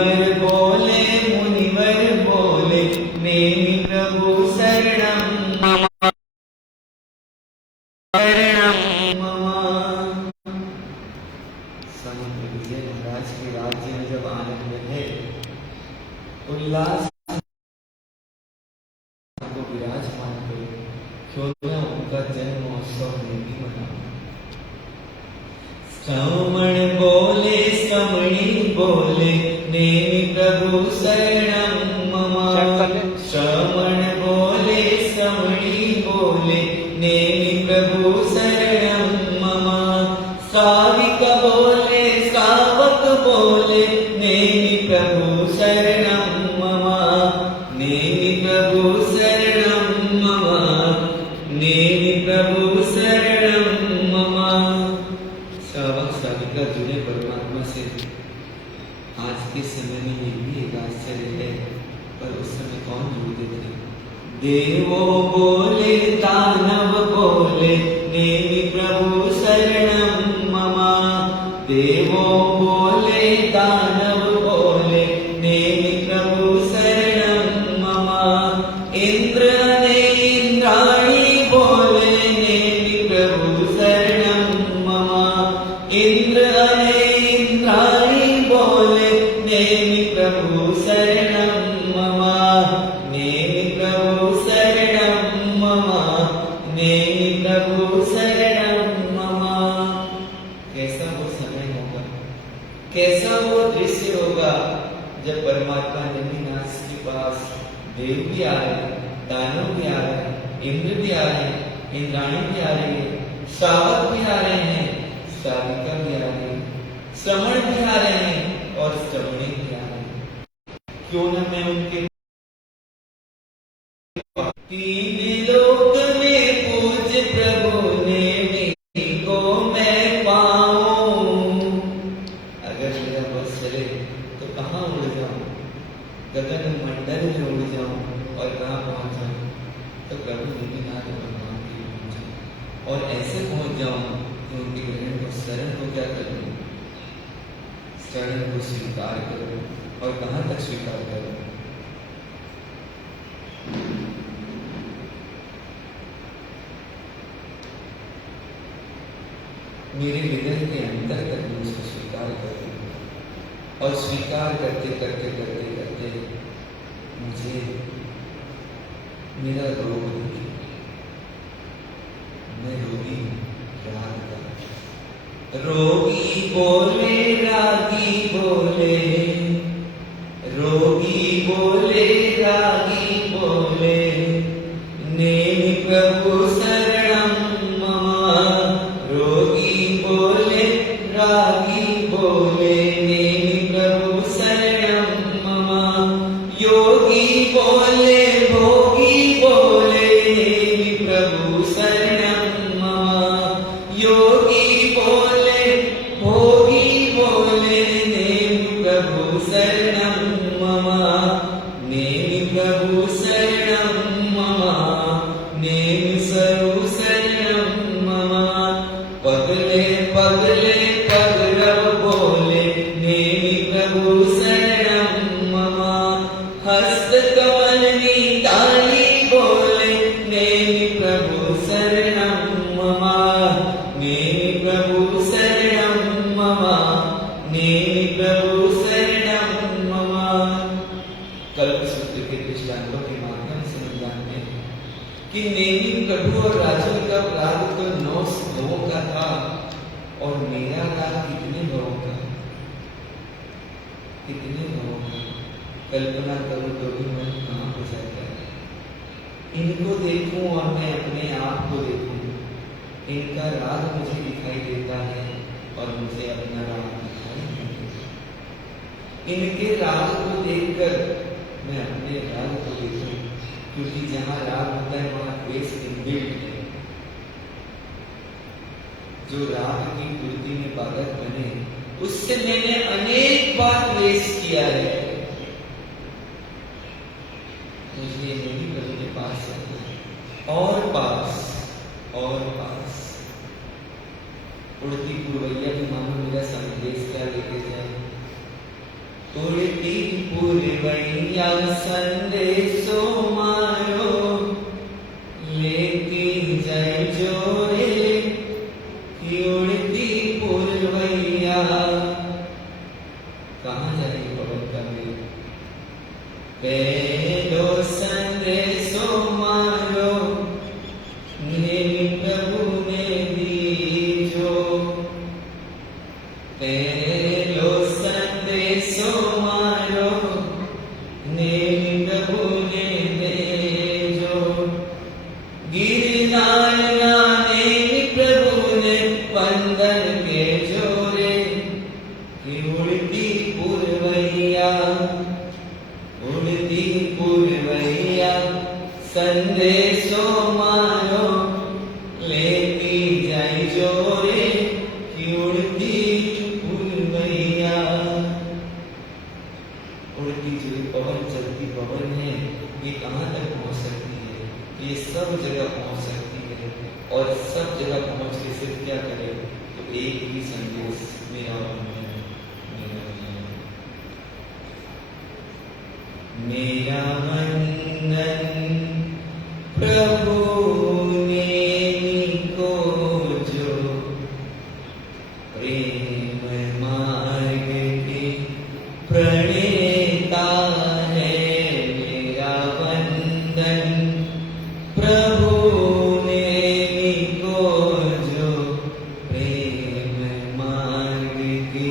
देवर बोले मुनिवर बोले नेमि प्रभु शरणं मम शरणं मम। स्वामी विजय महाराज के राज्य में जब आनंद है, उल्लास को विराजमान करे, क्यों न उनका जन्म महोत्सव में भी मनाओ। श्रवण बोले श्रवणी बोले नेमि प्रभु शरणं मम। श्रवण बोले श्रवणी बोले नेमि प्रभु शरणं मम। साविक बोले सावक बोले नेमि प्रभु शरणं मम। नेमि प्रभु शरणं मम। नेमि प्रभु शरणं मम। सावक साविका जुड़े परमात्मा से। आज के समय में ये भी एक आश्चर्य है, पर उस समय कौन जुड़ते थे? देवो बोले दानव बोले नेमि प्रभु शरणं मम। देवो बोले दानव बोले नेमि प्रभु शरणं मम। इंद्र ने इंद्राणी बोले नेमि प्रभु शरणं मम। इंद्र ने इंद्राणी बोले नेमि प्रभु शरणं मम। नेमि प्रभु शरणं मम। नेमि प्रभु शरणं मम। कैसा वो समय होगा, कैसा वो दृश्य होगा जब परमात्मा नंदीनाथ के पास देव भी आ रहे, दानव भी आ रहे, इंद्र भी आ रहे, इंद्राणी भी आ रही है, श्रावक भी आ रहे हैं, श्राविका भी आ रही है, श्रवण भी आ रहे हैं और श्रवणी भी आ रहे हैं। क्यों न मैं उनके तीन लोक में पूज प्रभु नेमि को मैं पाऊं। अगर मेरा बस चले तो कहाँ उड़ जाऊं? गगन मंडल में उड़ जाऊं और कहाँ पहुंच जाऊं? तो प्रभु नेमिनाथ भगवान की पहुंच जाऊं और ऐसे पहुंच जाऊं कि उनके ग्रहण को शरण को क्या करूं? शरण को स्वीकार करो। और कहां तक स्वीकार करो? मेरे हृदय के अंदर तक मैं उसको स्वीकार करूं। और स्वीकार करते करते करते करते मुझे मेरा रोग दिखे। मैं रोगी हूं, राग का। रोगी बोले रागी बोले, रोगी बोले रागी बोले नेमि प्रभु शरणं मम। रोगी बोले रागी बोले नेमि प्रभु शरणं मम। योगी बोले भोगी बोले नेमि प्रभु शरणं मम। योगी बोले भोगी बोले नेमि प्रभु शरणं मम। नेमि प्रभु शरणं मम। नेमि प्रभु शरणं मम। पगले पगले पगरव बोले नेमि प्रभु शरणं मम। हस्त कमल नीताली बोले नेमि प्रभु शरणं मम। नेमि प्रभु शरणं मम। नेमि प्रभु शरणं मम। कल्पसूत्र के दृष्टांतों के माध्यम से हम जानते हैं कि नेमि प्रभु और राजू का राग तो 9 भवों का था और मेरा राग कितने भवों का? कितने भवों का? कल्पना करूं तो भी मन कहाँ हो जाता है। इनको देखूं और मैं अपने आप को देखूं, इनका राग मुझे दिखाई देता है और मुझे अपना राग दिखाई नहीं देता। इनके राग को देखकर मैं अपने राग को देखूं, क्योंकि जहां राग होता है वहां द्वेष इनबिल्ट है। जो राग की पूर्ति में बाधक बने, उससे मैंने अनेक बार द्वेष किया है। मुझे नहीं प्रभु के पास जाना और पास और पास। उड़ती पुरवैया भी मानो मेरा संदेश क्या लेके जाए। उड़ती पुरवैया संदेशो मारो लेती जाए जोरे कि उड़ती पुरवैया। कहाँ जा रही पवन का मेल? पहलो संदेशो मारो नेमी प्रभु ने दीजो। पहलो संदेशो मारो नेमी प्रभु ने देजो। गिरनार नेमी प्रभु ने वंदन के जोरे कि उड़ती पुरवैया उड़ती पुरवैया संदेशो मारो लेती जाए जोरे कि उड़ती पुरवैया। उड़ती जो पवन चलती पवन है ये कहाँ तक पहुँच सकती है? ये सब जगह पहुँच सकती है और सब जगह पहुँच के सिर्फ क्या करे? तो एक ही संदेश मेरा वंदन मेरा वंदन प्रभु नेमी को जो प्रेम मार्ग के प्रणेता है। मेरा वंदन प्रभु नेमी को जो प्रेम मार्ग के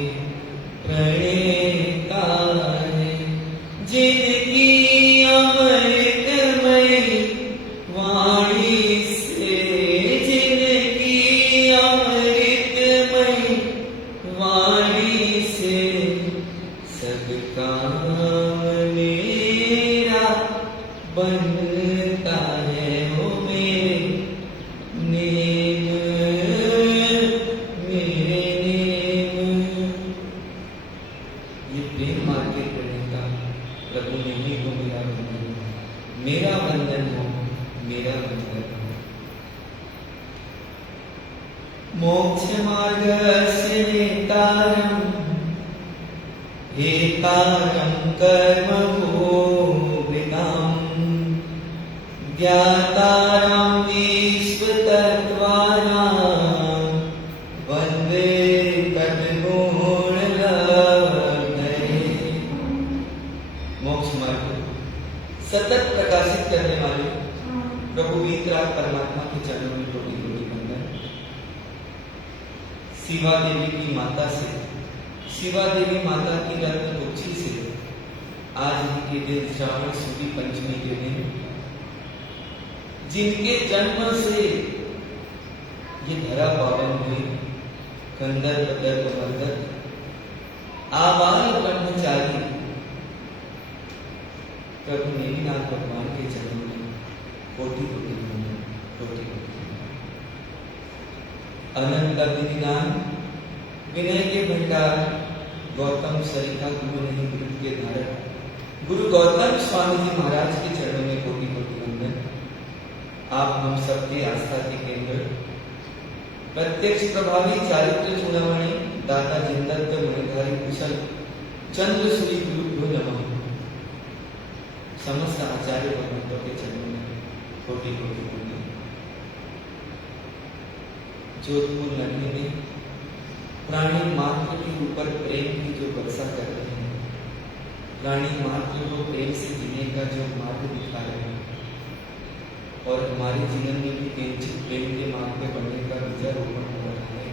प्रणेता है। जिनकी अमृतमयी वाणी से जिनकी अमृतमयी वाणी से सब काम मेरा बनता है। ओ मेरे नेम मेरे नेम। ये प्रेम मार्ग के प्रणेता प्रभु नेमी को मेरा वंदन हो मेरा वंदन हो मेरा वंदन हो। मोक्ष मार्गस्य नेतारं हेतारं कर्मभोगिनां ज्ञातारं विश्वतत्त्वानां वन्दे तद्गुणलब्धये। मोक्ष मार्ग सतत प्रकाशित करने वाले प्रभु वीतराग परमात्मा के चरणों में कोटि कोटि वंदन। शिवा देवी की माता से शिवा देवी माता की रत्न कुक्षी से आज ही के दिन श्रावण शुक्ल पंचमी के दिन जिनके जन्म से ये धरा पावन हुई कंदर बदर मर्दर आबाल ब्रह्मचारी प्रभु नेमिनाथ भगवान के चरणों में कोटि कोटि वंदन कोटि कोटि। अनंत अभिनिदान विनय के भंडार गौतम सरिता गुरु नहीं गुरु के धारक गुरु गौतम स्वामी जी महाराज के चरणों में कोटि कोटि वंदन। आप हम सबके आस्था के केंद्र प्रत्यक्ष प्रभावी चारित्र चूड़ामणि दाता जिंदत्त मणिधारी कुशल चंद्र श्री गुरु नमः। समस्त आचार्य भगवंतों के चरणों में कोटि कोटि वंदन। जोधपुर नगरी में प्राणी मात्र के ऊपर प्रेम की जो वर्षा कर रहे हैं, प्राणी मात्र को प्रेम से जीने का जो मार्ग दिखा रहे हैं और हमारे जीवन में भी किंचित प्रेम के मार्ग में बढ़ने का बीजारोपण हो रहा है।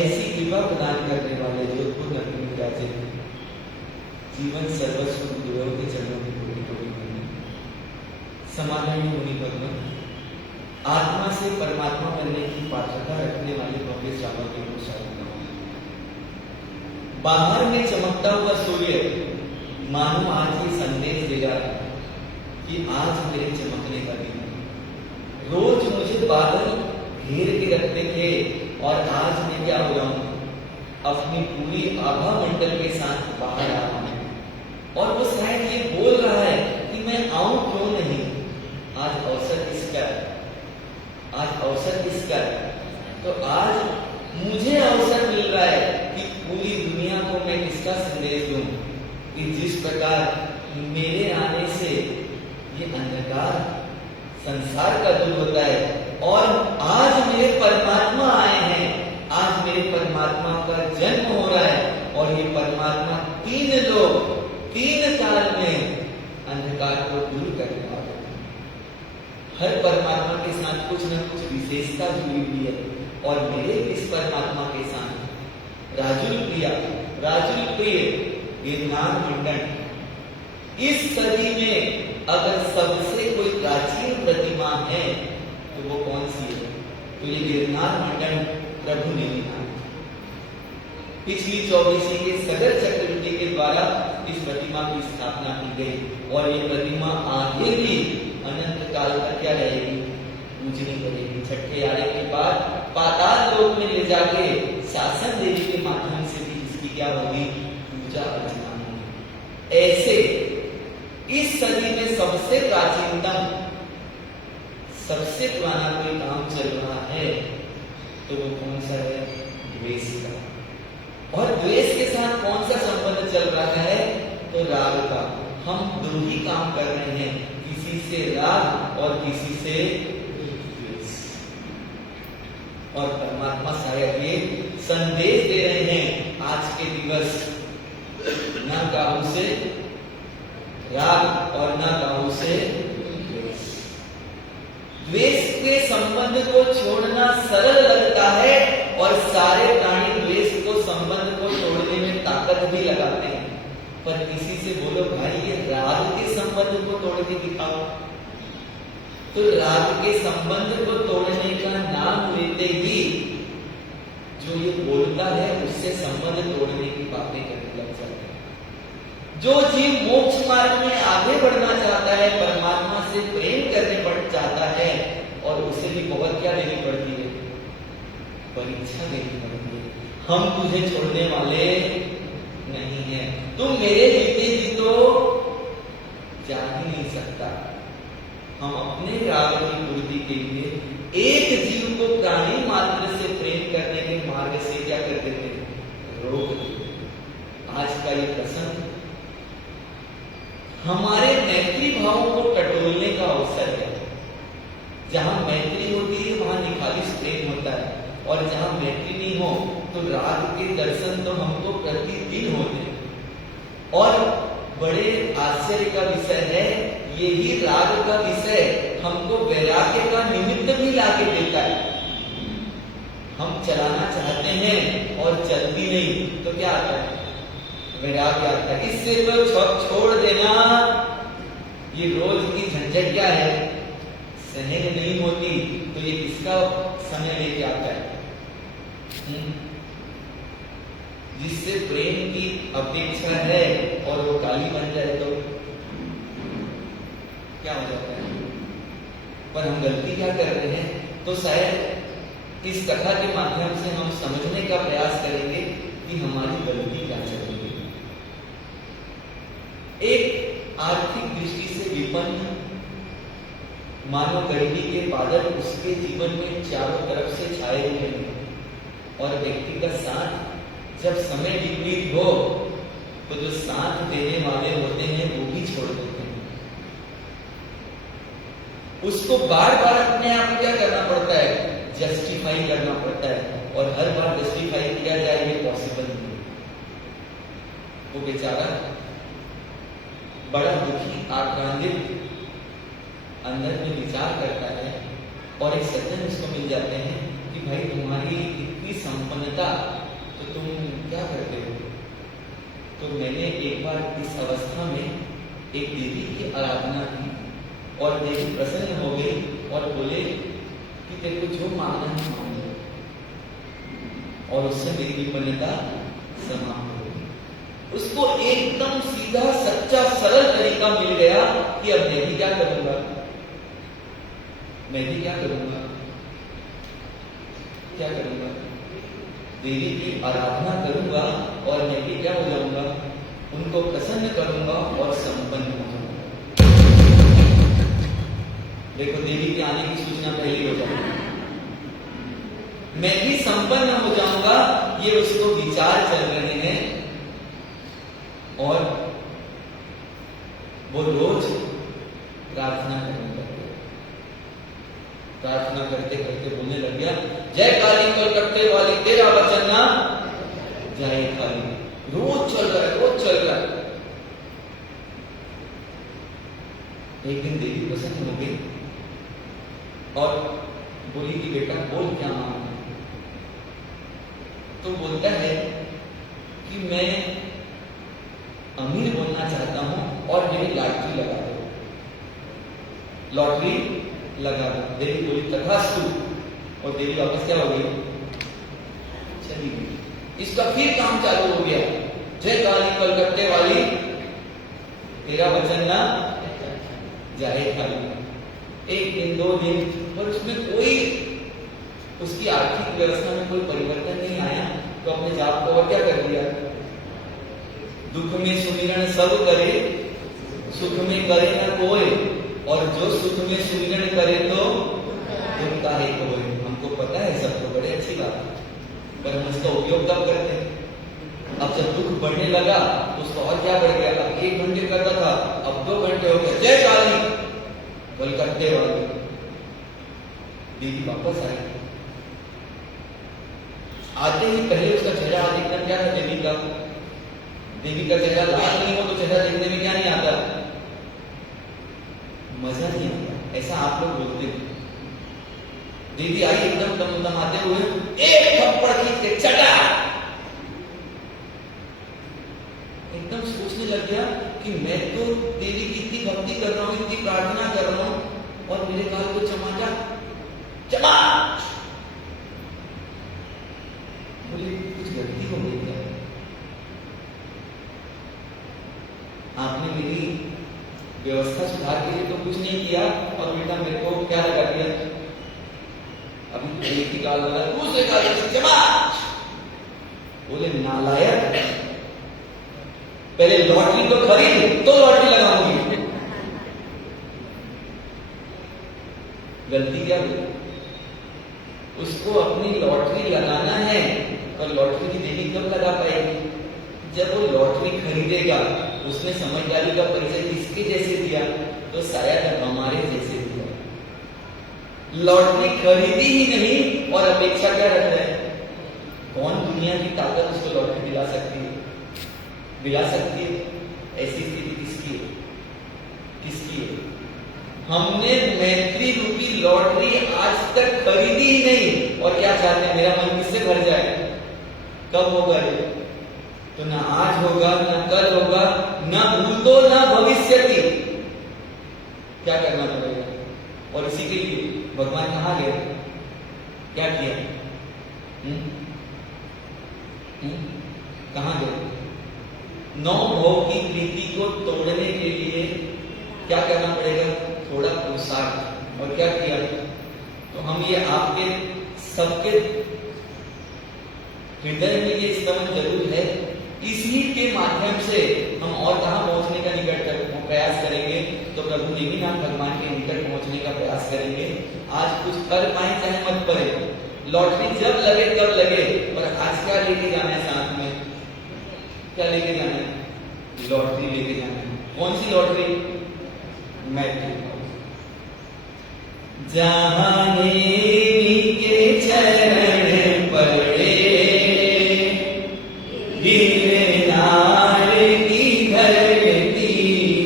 ऐसी कृपा प्रदान करने वाले जोधपुर नगरी में राजे जीवन सर्वस्व गुरुओं के चरणों में कोटि कोटि वंदन। समाधानी मुनि भगवान आत्मा से परमात्मा बनने की पात्रता रखने वाले भव्य श्रावक को शादी। बाहर में चमकता हुआ सूर्य मानो आज ये संदेश देगा कि आज मेरे चमकने का दिन है। रोज मुझे बादल घेर के रखते थे और आज मैं क्या हो रहा हूं? अपनी पूरी आभा मंडल के साथ बाहर आ रहा हूं और वो शायद ये बोल रहा है कि मैं आऊं क्यों नहीं। आज अवसर किसका है? आज अवसर किसका है? तो आज मुझे अवसर मिल रहा है कि पूरी दुनिया को मैं किसका संदेश दूं? कि जिस प्रकार मेरे आने से ये अंधकार संसार का दूर होता है और आज मेरे परमात्मा आए हैं, आज मेरे परमात्मा का जन्म हो रहा है और ये परमात्मा तीन लोग तीन काल में अंधकार को दूर करने वाले हैं। हर परमात्मा के साथ कुछ न कुछ विशेषता जुड़ी हुई है और मेरे इस परमात्मा के साथ राजुल प्रिय गिरनार मंडन, इस सदी में अगर सबसे कोई प्राचीन प्रतिमा है तो वो कौन सी है? तो ये गिरनार मंडन प्रभु ने लिखा। पिछली 24वीं के सगर चक्रवर्ती के द्वारा इस प्रतिमा की स्थापना की गई और ये प्रतिमा आगे भी अनंत काल तक क्या रहेगी? पूजनी करेगी। छठे आने के बाद पाताल लोक में ले जाके शासन देवी के माध्यम से भी इसकी क्या होगी? पूजा अर्चना होगी। ऐसे इस सदी में सबसे प्राचीनतम सबसे पुराना कोई काम चल रहा है तो वो कौन सा है? द्वेष का। और द्वेष के साथ कौन सा संबंध चल रहा है? तो राग का। हम दो ही काम कर रहे हैं, किसी से राग और किसी से द्वेष। और परमात्मा शायद ये संदेश दे रहे हैं आज के दिवस, न काहू से राग और न काहू से द्वेष। द्वेष के संबंध को छोड़ना सरल लगता है और सारे प्राणी द्वेष को संबंध को तोड़ने में ताकत भी लगाते हैं, पर किसी से बोलो भाई ये राग के संबंध को तोड़ के दिखाओ, तो राग के संबंध को तोड़ने का नाम लेते ही जो ये बोलता है उससे संबंध तोड़ने की बातें करने लग जाते हैं। जो जीव मोक्ष मार्ग में आगे बढ़ना चाहता है, परमात्मा से प्रेम करने चाहता है, और उसे भी बहुत क्या देनी पड़ती है? परीक्षा देनी पड़ती है। हम तुझे छोड़ने वाले नहीं हैं, तुम मेरे जीते जी तो जा ही नहीं सकता। हम अपने राग की पूर्ति के लिए एक जीव को प्राणी मात्र से प्रेम करने के मार्ग से क्या करते थे? रोक देते। आज का ये प्रसंग हमारे मैत्री भावों को टटोलने का अवसर है। जहां मैत्री होती है वहां निखालिस प्रेम होता है, और जहां मैत्री नहीं हो तो राग के दर्शन तो हमको प्रतिदिन होते हैं। और बड़े आश्चर्य का विषय है, यही राग का विषय हमको वैराग्य का निमित्त भी लाके देता है। हम चलाना चाहते हैं और चलती नहीं तो क्या आता है? वैराग्य आता है। इससे तो छोड़ देना, ये रोज की झंझट क्या है? सहन नहीं होती तो ये किसका समय लेके आता है? जिससे प्रेम की अपेक्षा है और वो काली बन जाए तो क्या हो जाता है? पर हम गलती क्या कर रहे हैं? तो शायद इस कथा के माध्यम से हम समझने का प्रयास करेंगे कि हमारी गलती क्या चल रही है। एक आर्थिक दृष्टि से विपन्न मानो गरीबी के बादल उसके जीवन में चारों तरफ से छाए हुए हैं, और व्यक्ति का साथ जब समय विपरीत हो तो जो साथ देने वाले होते हैं वो भी छोड़ देते हैं। उसको बार बार अपने आप को क्या करना पड़ता है? जस्टिफाई करना पड़ता है, और हर बार जस्टिफाई किया जाए ये पॉसिबल नहीं। वो बेचारा बड़ा दुखी आक्रांतित अंदर में विचार करता है, और एक सज्जन उसको मिल जाते हैं कि भाई तुम्हारी इतनी संपन्नता तो तुम क्या करते हो? तो मैंने एक बार इस अवस्था में एक देवी की आराधना की और देवी प्रसन्न हो गई और बोले कि तेरे को जो मांगना है मांग लो, और उससे मेरी विपन्नता समाप्त हो गई। उसको एकदम सीधा सच्चा सरल तरीका मिल गया कि अब मैं भी क्या करूंगा? मैं भी क्या करूंगा? क्या करूंगा? देवी की आराधना करूंगा और मैं भी क्या हो जाऊंगा? उनको प्रसन्न करूंगा और संपन्न हो जाऊंगा। देखो, देवी के आने की सूचना पहले हो जाएगी, मैं भी संपन्न हो जाऊंगा, ये उसको विचार चल रहे हैं। और वो रोज प्रार्थना करने लग गया। प्रार्थना करते करते बोलने लग गया, जय काली कलकत्ते वाली तेरा वचन ना जाए खाली। रोज चल रहा है, रोज चल रहा है। एक दिन देवी प्रसन्न हो गई और बोली कि बेटा बोल क्या मांगना है। तो बोलता है कि मैं अमीर बनना चाहता हूं और मेरी लॉटरी लगा दो, लॉटरी लगा दो। देवी बोली तथास्तु, और देवी वापस क्या हो गई, चली गई। इसका फिर काम चालू हो गया, जय काली कलकत्ते वाली तेरा वचन ना जाए खाली। एक दिन, 2 दिन, पर उसमें कोई उसकी आर्थिक व्यवस्था में कोई परिवर्तन नहीं आया। तो अपने जाप को और क्या कर दिया, दुख में सुमिरन सब करे, सुख में करे न कोई, और जो सुख में सुमिरन करे तो दुख का है कोई। हमको पता है सब तो बड़े अच्छी बात है, पर हम इसका उपयोग कब करते हैं। अब जब दुख बढ़ने लगा तो उसका और क्या बढ़ गया, 1 घंटे करता था अब 2 घंटे हो गए। जय काली कलकत्ते वाली। देवी वापस आई, आते ही पहले उसका चेहरा देखना क्या था देवी का चेहरा लाल नहीं हो तो चेहरा देखने में क्या नहीं आता, मजा नहीं आता, ऐसा आप लोग बोलते हैं। देवी आई एकदम दमदमाते हुए, एक थप्पड़ खींच के चटा। एकदम सोचने लग गया कि मैं तो देवी की इतनी भक्ति कर रहा हूं, इतनी प्रार्थना कर रहा हूं, और मेरे गाल को चमाचा चमा। बोले कुछ गलती हो गई क्या, आपने मेरी व्यवस्था सुधार के लिए तो कुछ नहीं किया और बेटा मेरे को क्या लगा दिया। अभी एक ही गाल लगा, दूसरे गाल चमा। बोले नालायक, पहले लॉटरी तो खरीद तो लॉटरी लगाऊंगी। गलती क्या हुई, उसको अपनी लॉटरी लगाना है, और लॉटरी की देवी कब लगा पाएगी, जब वो लॉटरी खरीदेगा। उसने समझदारी का परिचय किसके जैसे दिया, तो शायद हमारे जैसे दिया। लॉटरी खरीदी ही नहीं और अपेक्षा क्या रख रहे हैं। कौन दुनिया की ताकत उसको लॉटरी दिला सकती है, दिला सकती है। ऐसी स्थिति किसकी है, किसकी है। हमने मैत्री रूपी लॉटरी आज तक खरीदी ही नहीं, और क्या चाहते हैं मेरा मन किससे भर जाए। कब होगा ये, तो ना आज होगा, ना कल होगा, ना भूतो ना भविष्य की। क्या करना पड़ेगा, और इसी के लिए भगवान कहाँ गए, क्या किया, कहाँ गए। 9 भव की प्रीति को तोड़ने के लिए क्या करना पड़ेगा, थोड़ा पुरुषार्थ। और क्या किया, तो हम ये आपके सबके हृदय में ये स्तवन जरूर है। इसी के माध्यम से हम और कहां पहुंचने का निकट प्रयास करेंगे, तो प्रभु नेमिनाथ भगवान के निकट पहुंचने का प्रयास करेंगे। आज कुछ कर पाए चाहे मत पड़े, लॉटरी जब लगे तब लगे। और आज क्या लेके जाना है साथ में, क्या लेके जाना है, लॉटरी लेके जाना है। कौन सी लॉटरी, मैत्री। जहां देवी के चरण पड़े, गिरनार की धरती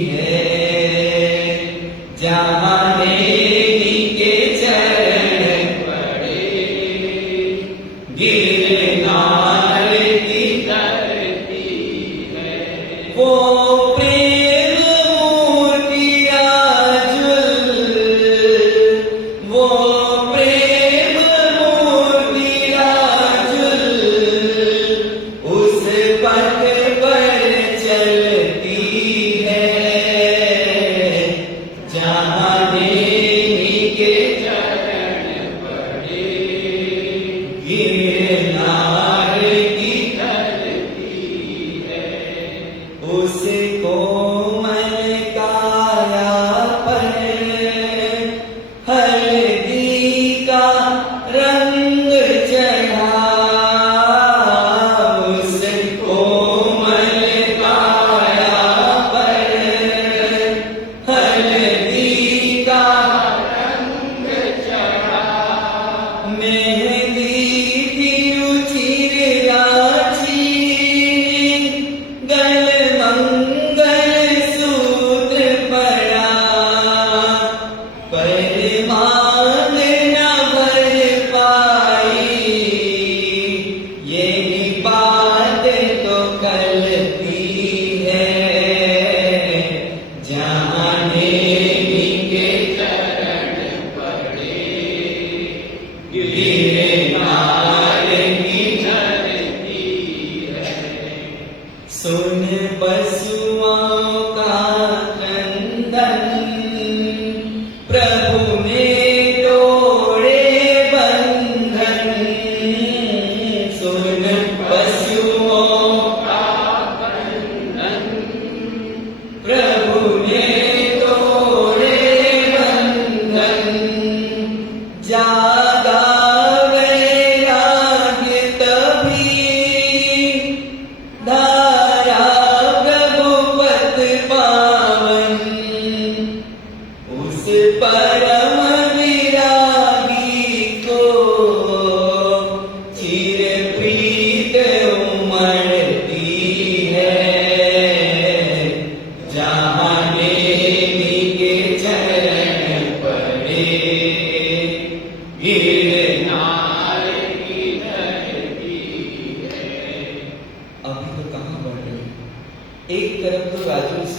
है। जहां देवी के चरण पड़े, गिरनार की धरती है। वो प्रेम मूर्ति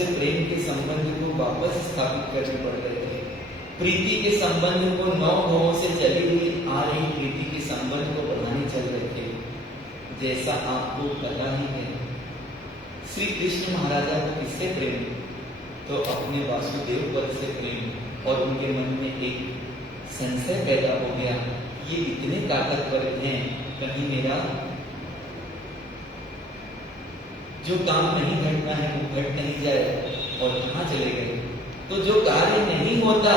उसे प्रेम के संबंध को वापस स्थापित करने पड़ रहे थे। प्रीति के संबंध को 9 भावों से चली हुई आ रही प्रीति के संबंध को बढ़ाने चल रहे थे। जैसा आपको पता ही है, श्री कृष्ण महाराजा को किससे प्रेम? तो अपने वासुदेव पर से प्रेम। और उनके मन में एक संशय पैदा हो गया, ये इतने ताकतवर हैं, कहीं मेरा जो काम नहीं घटना है वो घट नहीं जाए। और कहाँ चले गए? तो जो कार्य नहीं होता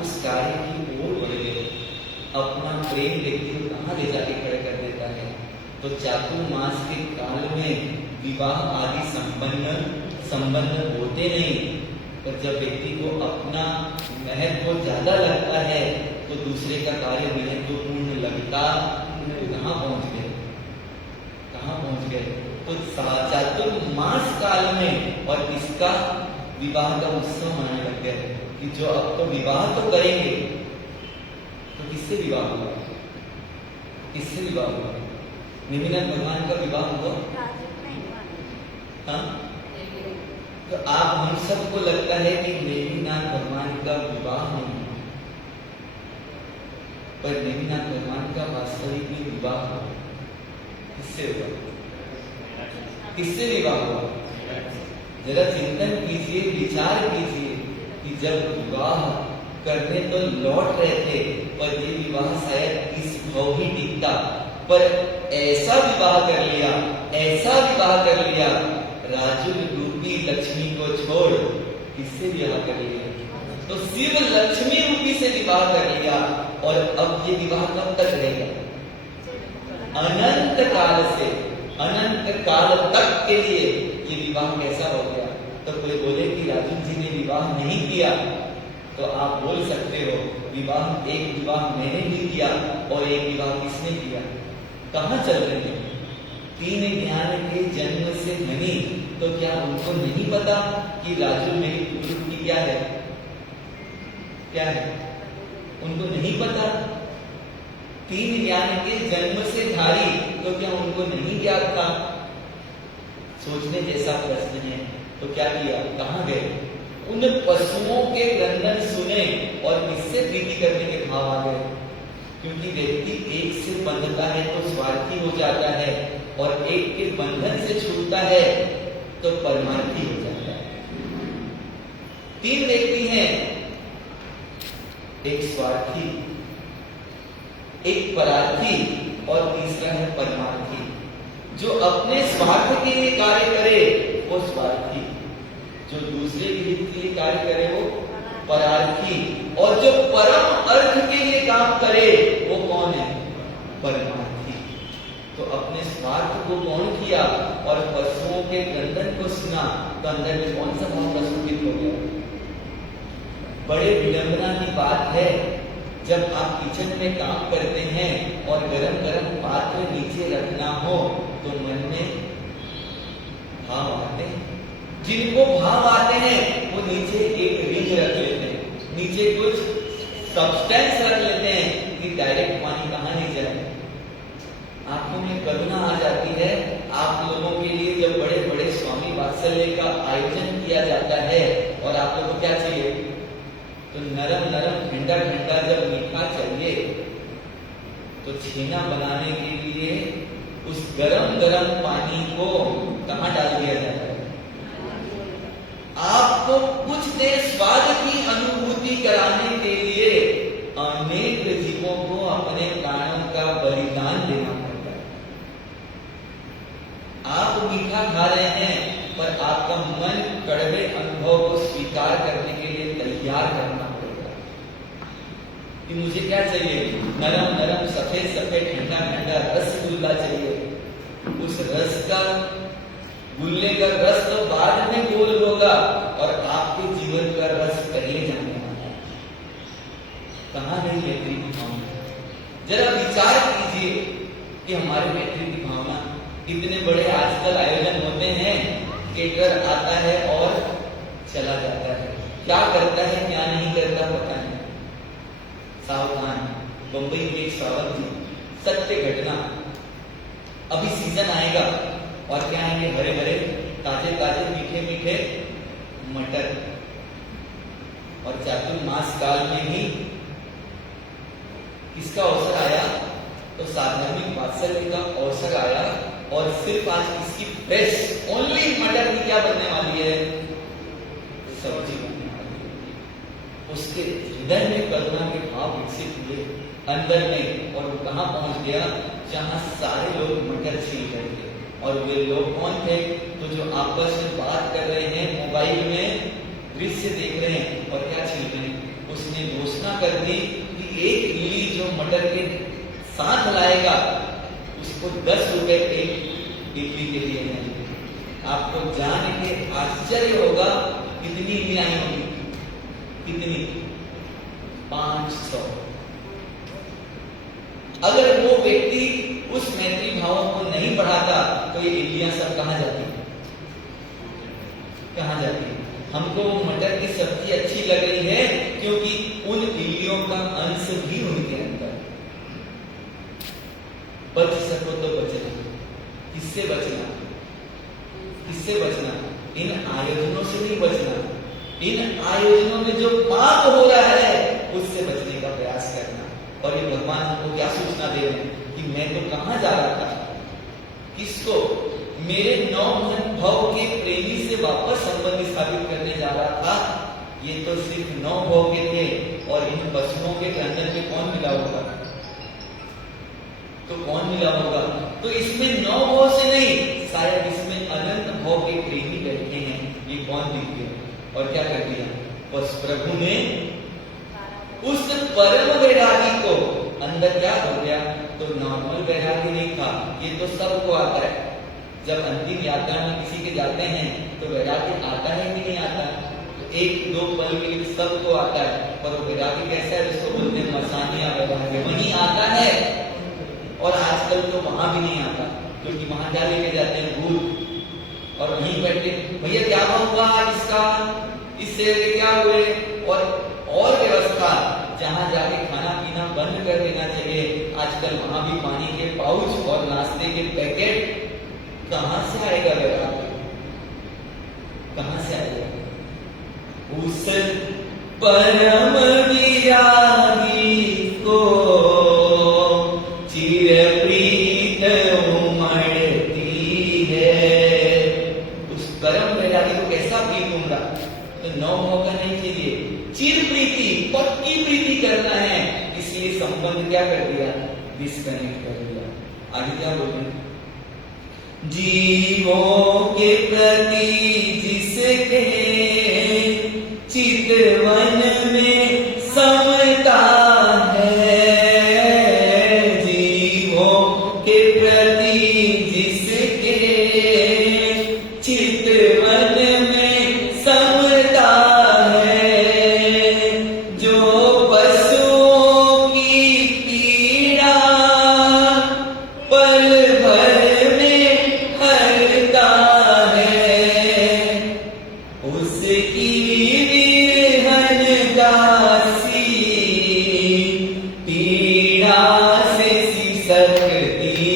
उस कार्य की ओर बढ़ गए। अपना प्रेम व्यक्ति को कहाँ ले जाके खड़े कर देता है? तो चातुर्मास के काल में विवाह आदि संबंध होते नहीं, पर जब व्यक्ति को अपना महत्व ज्यादा लगता है तो दूसरे का कार्य महत्वपूर्ण लगता, कहाँ पहुंच गए? कहाँ पहुंच गए? तो चातुर्मास काल में और इसका विवाह का उत्सव मनाने लग गए कि जो अब तो विवाह तो करेंगे। तो किससे विवाह हुआ? किससे विवाह हुआ? नेमिनाथ भगवान का विवाह हुआ? हाँ? तो आप हम सबको लगता है कि नेमिनाथ भगवान का विवाह नहीं, पर नेमिनाथ भगवान का वास्तविक में विवाह हुआ। किससे हुआ? किससे विवाह हुआ? जरा चिंतन कीजिए, विचार कीजिए कि जब विवाह करने तो लौट रहे थे, पर ये विवाह शायद इस भाव ही टिकता, पर ऐसा विवाह कर लिया, ऐसा विवाह कर लिया, राजू रूपी लक्ष्मी को छोड़ किससे विवाह कर लिया? तो शिव लक्ष्मी रूपी से विवाह कर लिया। और अब ये विवाह कब तक रहेगा? अनंत काल से अनंत काल तक के लिए ये विवाह कैसा हो गया? तो कोई बोले कि राजू जी ने विवाह नहीं किया, तो आप बोल सकते हो विवाह एक विवाह मैंने भी किया और एक विवाह किसने किया? कहाँ चल रहे हैं? 3 ज्ञान के जन्म से धनी, तो क्या उनको नहीं पता कि राजू मेरी पूर्व की क्या है? क्या है? उनको नहीं पता? 3 ज्ञान के जन्म से धारी, तो क्या उनको नहीं ज्ञात था? सोचने जैसा प्रश्न है। तो क्या किया? कहाँ गए? उन पशुओं के क्रंदन सुने और किससे प्रीति करने के भाव आ गए? क्योंकि व्यक्ति एक से बंधता है तो स्वार्थी हो जाता है, और एक के बंधन से छूटता है तो परमार्थी हो जाता है। 3 व्यक्ति हैं, एक स्वार्थी, एक परार्थी और तीसरा है परमार्थी। जो अपने स्वार्थ के लिए कार्य करे वो स्वार्थी, जो दूसरे के हित के लिए कार्य करे वो परार्थी, और जो परम अर्थ के लिए काम करे वो कौन है? परमार्थी। तो अपने स्वार्थ को कौन किया और पशुओं के क्रंदन को सुना, तो अंदर में कौन सा भाव प्रस्फुटित हो गया? बड़े विडंबना की बात है, जब आप किचन में काम करते हैं और गरम गरम पात्र नीचे रखना हो तो मन में भाव आते हैं। जिनको भाव आते हैं वो नीचे एक रिंग रख लेते हैं, नीचे कुछ सब्सटेंस रख लेते हैं कि डायरेक्ट पानी कहाँ नहीं जाए। आंखों में करुणा आ जाती है। आप लोगों के लिए जब बड़े बड़े स्वामी वात्सल्य का आयोजन किया जाता है और आप लोगों को क्या चाहिए? तो नरम नरम ठंडा ठंडा जब मीठा चाहिए तो छेना बनाने के लिए उस गरम गरम पानी को कहाँ डाल दिया जाता है? आपको कुछ देर स्वाद की अनुभूति कराने के लिए अनेक जीवों को अपने प्राणों का बलिदान देना पड़ता है। आप मीठा खा रहे हैं पर आपका मन कड़वे अनुभव को स्वीकार करने के लिए तैयार करना पड़ेगा कि मुझे क्या चाहिए? नरम नरम सफेद सफेद ठंडा ठंडा रसगुल्ला चाहिए। उस रस का गुल्ले का रस तो बाद में गोल होगा और आपके जीवन का रस पहले जाने वाला है। कहाँ गई मैत्री की भावना? जरा विचार कीजिए कि हमारे मैत्री की भावना। इतने बड़े आजकल आयोजन होते हैं, केटर आता है और चला जाता है, क्या करता है क्या नहीं करता पता नहीं। सावधान, बंबई के एक सावक जी, सत्य घटना। अभी सीजन आएगा और क्या आएंगे? हरे भरे ताजे ताजे मीठे मीठे मटर, और चातुर्मास काल में ही किसका अवसर आया? तो साधारण वात्सल्य का अवसर आया, और सिर्फ आज इसकी फ्रेश ओनली मटर की क्या बनने वाली है? सब्जी बनने वाली है। उसके हृदय में करुणा के भाव विकसित हुए अंदर में, और वो कहाँ पहुंच गया? जहां सारे लोग मटर छील रहे थे। और वे लोग कौन थे? तो जो आपस में बात कर रहे हैं, मोबाइल में दृश्य देख रहे हैं, और क्या छील रहे हैं? उसने घोषणा कर दी कि एक इडली जो मटर के साथ लाएगा उसको 10 रुपए एक इडली के लिए है। आपको जान के आश्चर्य होगा कितनी इडली आई होगी? कितनी? 500। अगर वो व्यक्ति उस मैत्री भाव को नहीं बढ़ाता तो ये इडलियां सब कहां जाती? कहां जाती? हमको मटर की सब्जी अच्छी लग रही है क्योंकि उन इडलियों का अंश भी उनके अंदर। बच सको तो बचना। किससे बचना? किससे बचना? इन आयोजनों से नहीं बचना। इन आयोजनों में जो पाप हो रहा है उससे बचने का प्रयास करना। और ये भगवान हमको क्या सूचना दे रहे हैं कि मैं तो कहां जा रहा था? किसको? मेरे 9 भव के प्रेमी से वापस संबंध स्थापित करने जा रहा था। ये तो सिर्फ 9 भव के थे, और इन पशुओं के अंदर में कौन मिला होगा? तो कौन मिला होगा? तो इसमें 9 भव से नहीं, शायद इसमें अनंत भव के प्रेमी बैठे हैं। ये कौन दिख गया? और क्या कर दिया? बस प्रभु ने उस परम वैरागी को अंदर क्या हो गया? तो नॉर्मल वैरागी नहीं था, ये तो सबको आता है। जब अंतिम यात्रा में किसी के जाते हैं तो वैराग्य आता है कि नहीं आता? तो 1-2 पल के लिए सबको आता है, पर वो वैराग्य कैसा है? जिसको बोलते हैं मसानिया वैराग्य, वहीं आता है। और आजकल तो वहां भी नहीं आता, क्योंकि वहां क्या लेके जाते हैं? भूत। और वहीं बैठे, भैया क्या हुआ इसका, इससे क्या हुए? और व्यवस्था, जहां जाके खाना पीना बंद कर देना चाहिए। आजकल वहां भी पानी के पाउच और नाश्ते के पैकेट। कहां से आएगा वैराग्य? कहां से आएगा? उस परम विरागी को चिर प्रीत उमड़ती है। उस परम वैरागी को कैसा प्रीत उमड़ा? तो 9 भव का नहीं चाहिए, चिर प्रीति, पक्की प्रीति करना है। इसलिए संबंध क्या कर दिया? डिस्कनेक्ट कर दिया। आगे क्या बोल रहे? जीवों के प्रति जिसके चितवन में समता है, जीवों के प्रति जिसके चितवन में समता है, जो पशुओं की पीड़ा पल भर में हरता है, उसकी विरहन दासी पीड़ा से सिसकती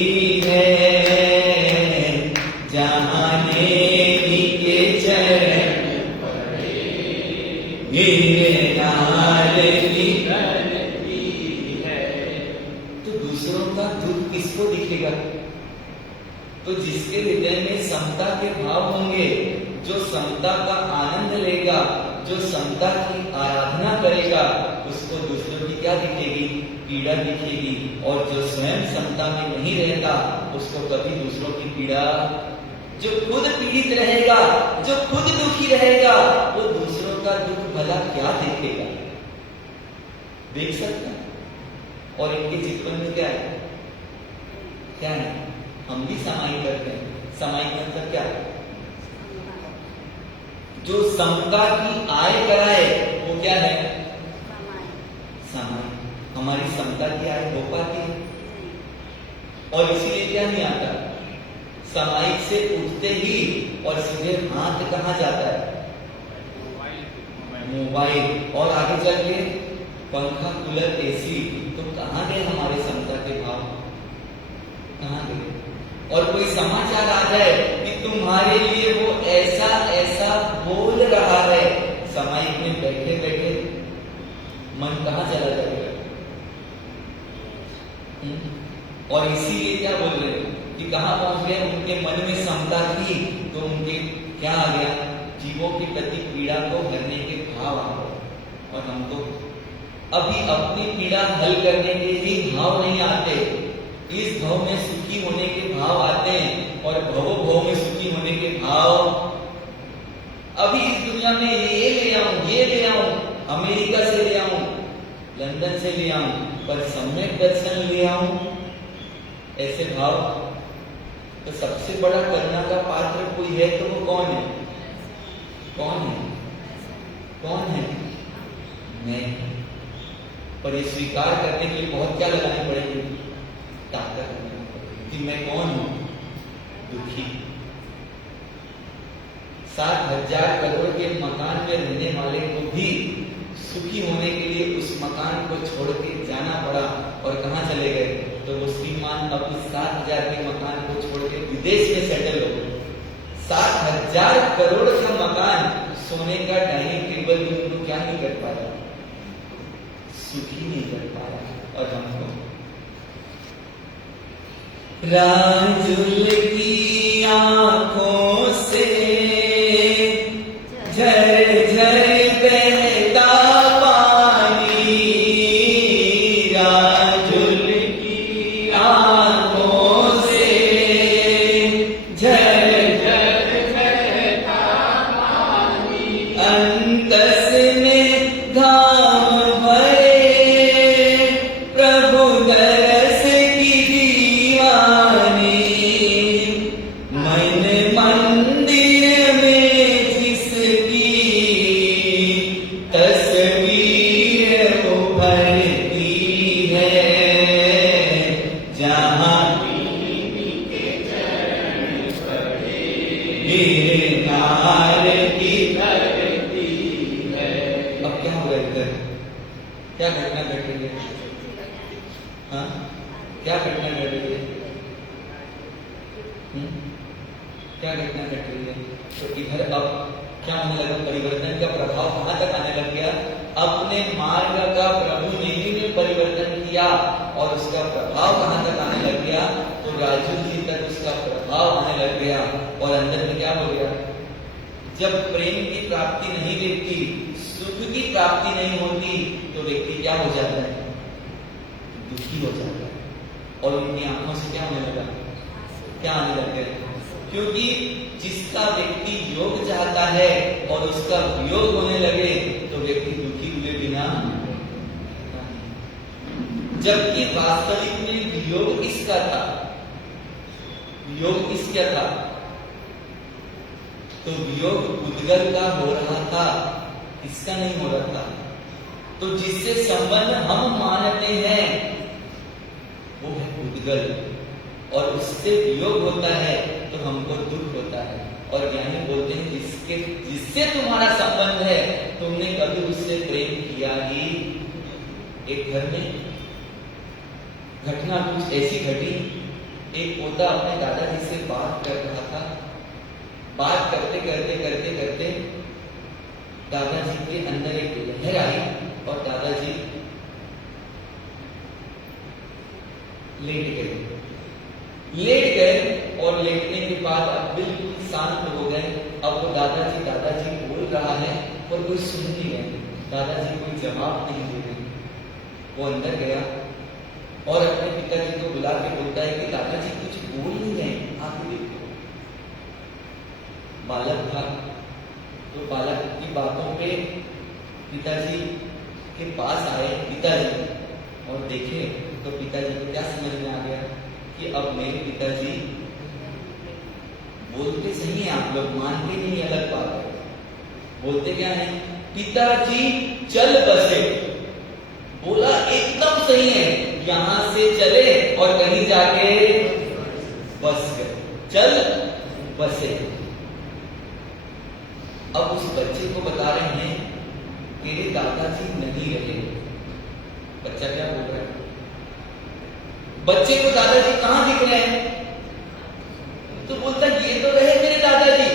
है, जाने के चरण गिरनार निकलती है। तो दूसरों का दुख किसको दिखेगा? तो जिसके हृदय में समता के भाव होंगे, जो समता का आनंद लेगा, जो समता की आराधना करेगा, उसको दूसरों की क्या दिखेगी? पीड़ा दिखेगी। और जो स्वयं समता में नहीं रहता, उसको कभी दूसरों की पीड़ा, जो खुद पीड़ित रहेगा, जो खुद दुखी रहेगा, वो दूसरों का दुख भला क्या देखेगा? देख सकता है? और इनके जीवन में क्या है? क्या है? हम भी समाई करते हैं। समाई का मतलब क्या है? जो समता की आय कराए वो क्या है? समाई। हमारी समता की आय हो पाती है, और इसीलिए क्या नहीं आता? समाई से उठते ही और सीधे हाथ कहां जाता है? मोबाइल। और आगे चल के पंखा, कूलर, एसी। तो कहां गए हमारे समता के भाव? कहां गए? और कोई समाचार आ जाए कि तुम्हारे लिए वो ऐसा ऐसा बोल रहा है, सामायिक में बैठे बैठे मन कहां चला जाएगा। और इसीलिए क्या बोल रहे हैं कि कहां पहुंच गए, उनके मन में समता थी तो उनके क्या आ गया, जीवों के प्रति पीड़ा को भरने के भाव आ गए। और हम तो अभी अपनी पीड़ा हल करने के ही भाव नहीं आते, इस भाव में सुखी होने के भाव आते हैं, और भवो भाव में सुखी होने के भाव अभी इस दुनिया में ये ले आऊं, ये ले आऊं, अमेरिका से ले आऊं, लंदन से ले आऊं, पर सम्यक दर्शन ले आऊं, ऐसे भाव। तो सबसे बड़ा करुणा का पात्र कोई है तो वो कौन है? कौन है? कौन है? मैं। पर ये स्वीकार करने के लिए बहुत क्या लगानी पड़ेगी? ताकत लगानी पड़ेगी कि मैं कौन हूं? दुखी। 7,000 करोड़ के मकान में रहने वाले को भी सुखी होने के लिए उस मकान को छोड़ के जाना पड़ा। और कहां चले गए? तो वो श्रीमान अब इस 7,000 के मकान को छोड़ के विदेश में सेटल हो गए। 7,000 करोड़ का मकान, सोने का डाइनिंग टेबल भी उनको क्या नहीं कर पाया? सुखी नहीं कर पाया। और हमको राजुल की आंखों से झर झर बहता पानी, राजुल की आंखों से झर झर बहता पानी, अंतस में धाम भरे प्रभु दरस की दीवानी, मन मंदिर में जिसकी तस्वीर उभरती है, जहां गिरनार की धरती है। अब क्या होगा इधर? क्या घटना घट रही है? हाँ, क्या घटना घट रही है? क्या घटना घट रही है? तो इधर अब क्या होने लगा? परिवर्तन का प्रभाव कहां तक आने लग गया? अपने मार्ग का प्रभु ने भी परिवर्तन किया और उसका प्रभाव कहां तक आने लग गया? तो राजू जी तक उसका प्रभाव आने लग गया। और अंदर में क्या हो गया? जब प्रेम की प्राप्ति नहीं देखती, सुख की प्राप्ति नहीं होती, तो व्यक्ति क्या हो जाता है? दुखी हो जाता है। और उनकी आंखों से क्या होने लगा? क्या आने लग गया? क्योंकि जिसका व्यक्ति योग चाहता है और उसका वियोग होने लगे तो व्यक्ति दुखी हुए बिना, जबकि वास्तविक में वियोग किसका था? वियोग किसका था? तो वियोग उद्गल का हो रहा था, इसका नहीं हो रहा था। तो जिससे संबंध हम मानते हैं वो है उद्गल, और उससे वियोग होता है तो हमको दुख होता है। और ज्ञानी बोलते हैं जिससे तुम्हारा संबंध है, तुमने कभी उससे प्रेम किया ही? एक घर में घटना कुछ ऐसी घटी, एक पोता अपने दादाजी से बात कर रहा था। बात करते करते करते करते दादाजी के अंदर एक लहर आई और दादाजी लेट गए और लेटने के बाद अब बिल्कुल शांत हो गए। अब वो दादाजी बोल रहा है और कोई सुन नहीं रहे, दादाजी कोई जवाब नहीं दे रहे। वो अंदर गया और अपने पिताजी को बुला के बोलता है कि दादाजी कुछ बोल नहीं रहे, आप देखो। बालक था तो बालक की बातों पे पिताजी के पास आए पिताजी, और देखे तो पिताजी को क्या समझ में आ गया कि अब मेरे पिताजी बोलते सही है, आप लोग मानते नहीं, अलग बात है। बोलते क्या है? पिताजी चल बसे। बोला एकदम सही है, यहां से चले और कहीं जाके बस गए, चल बसे। अब उस बच्चे को बता रहे हैं तेरे दादाजी नहीं रहे। बच्चा क्या बोल रहा है? बच्चे को दादाजी कहां दिख रहे हैं? तो बोलता ये तो रहे मेरे दादाजी।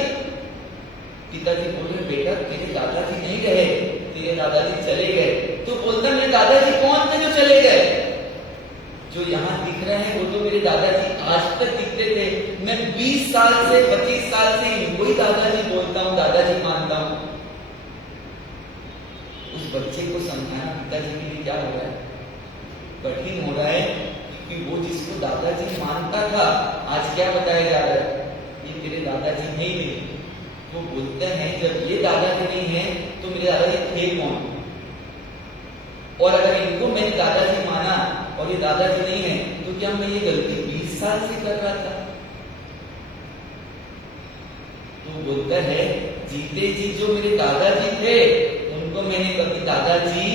पिताजी बोल रहे बेटा तेरे दादाजी नहीं रहे, तेरे दादाजी चले गए। तो बोलता मेरे दादाजी कौन थे जो चले गए? जो यहाँ दिख रहे हैं वो तो मेरे दादाजी आज तक दिखते थे। मैं 20 साल से 25 साल से इनको ही दादाजी बोलता हूँ, दादाजी मानता हूँ। उस बच्चे को समझाना पिताजी के लिए क्या हो रहा है, कठिन हो रहा है कि वो जिसको दादाजी मानता था आज क्या बताया जा रहा है, ये तेरे दादाजी है ही नहीं। वो बोलते हैं जब ये दादाजी नहीं है तो मेरे दादाजी थे कौन? और अगर इनको मैंने दादाजी माना और ये दादाजी नहीं है तो क्या मैं ये गलती 20 साल से कर रहा था? तो बोलता है जीते जी जो मेरे दादाजी थे उनको मैंने कभी दादाजी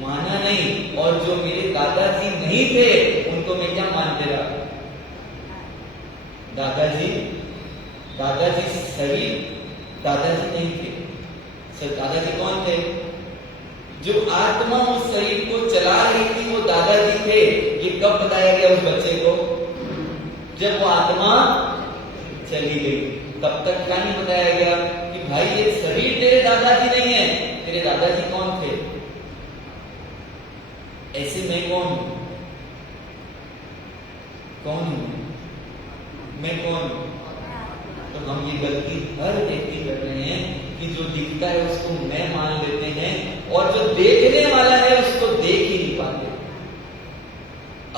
माना नहीं, और जो मेरे दादाजी नहीं थे उनको मैं क्या मानते रहा? दादाजी सही दादाजी नहीं थे। सर दादाजी कौन थे? जो आत्मा उस शरीर को चला रही थी वो दादाजी थे। ये कब बताया गया उस बच्चे को? जब वो आत्मा चली गई। तब तक क्या नहीं बताया गया कि भाई ये शरीर तेरे दादाजी नहीं है, तेरे दादाजी कौन थे? ऐसे मैं कौन हूं? कौन हूं मैं? कौन? तो हम ये गलती हर व्यक्ति कर रहे हैं कि जो दिखता है उसको मैं मान लेते हैं और जो देखने वाला है उसको देख ही नहीं पाते,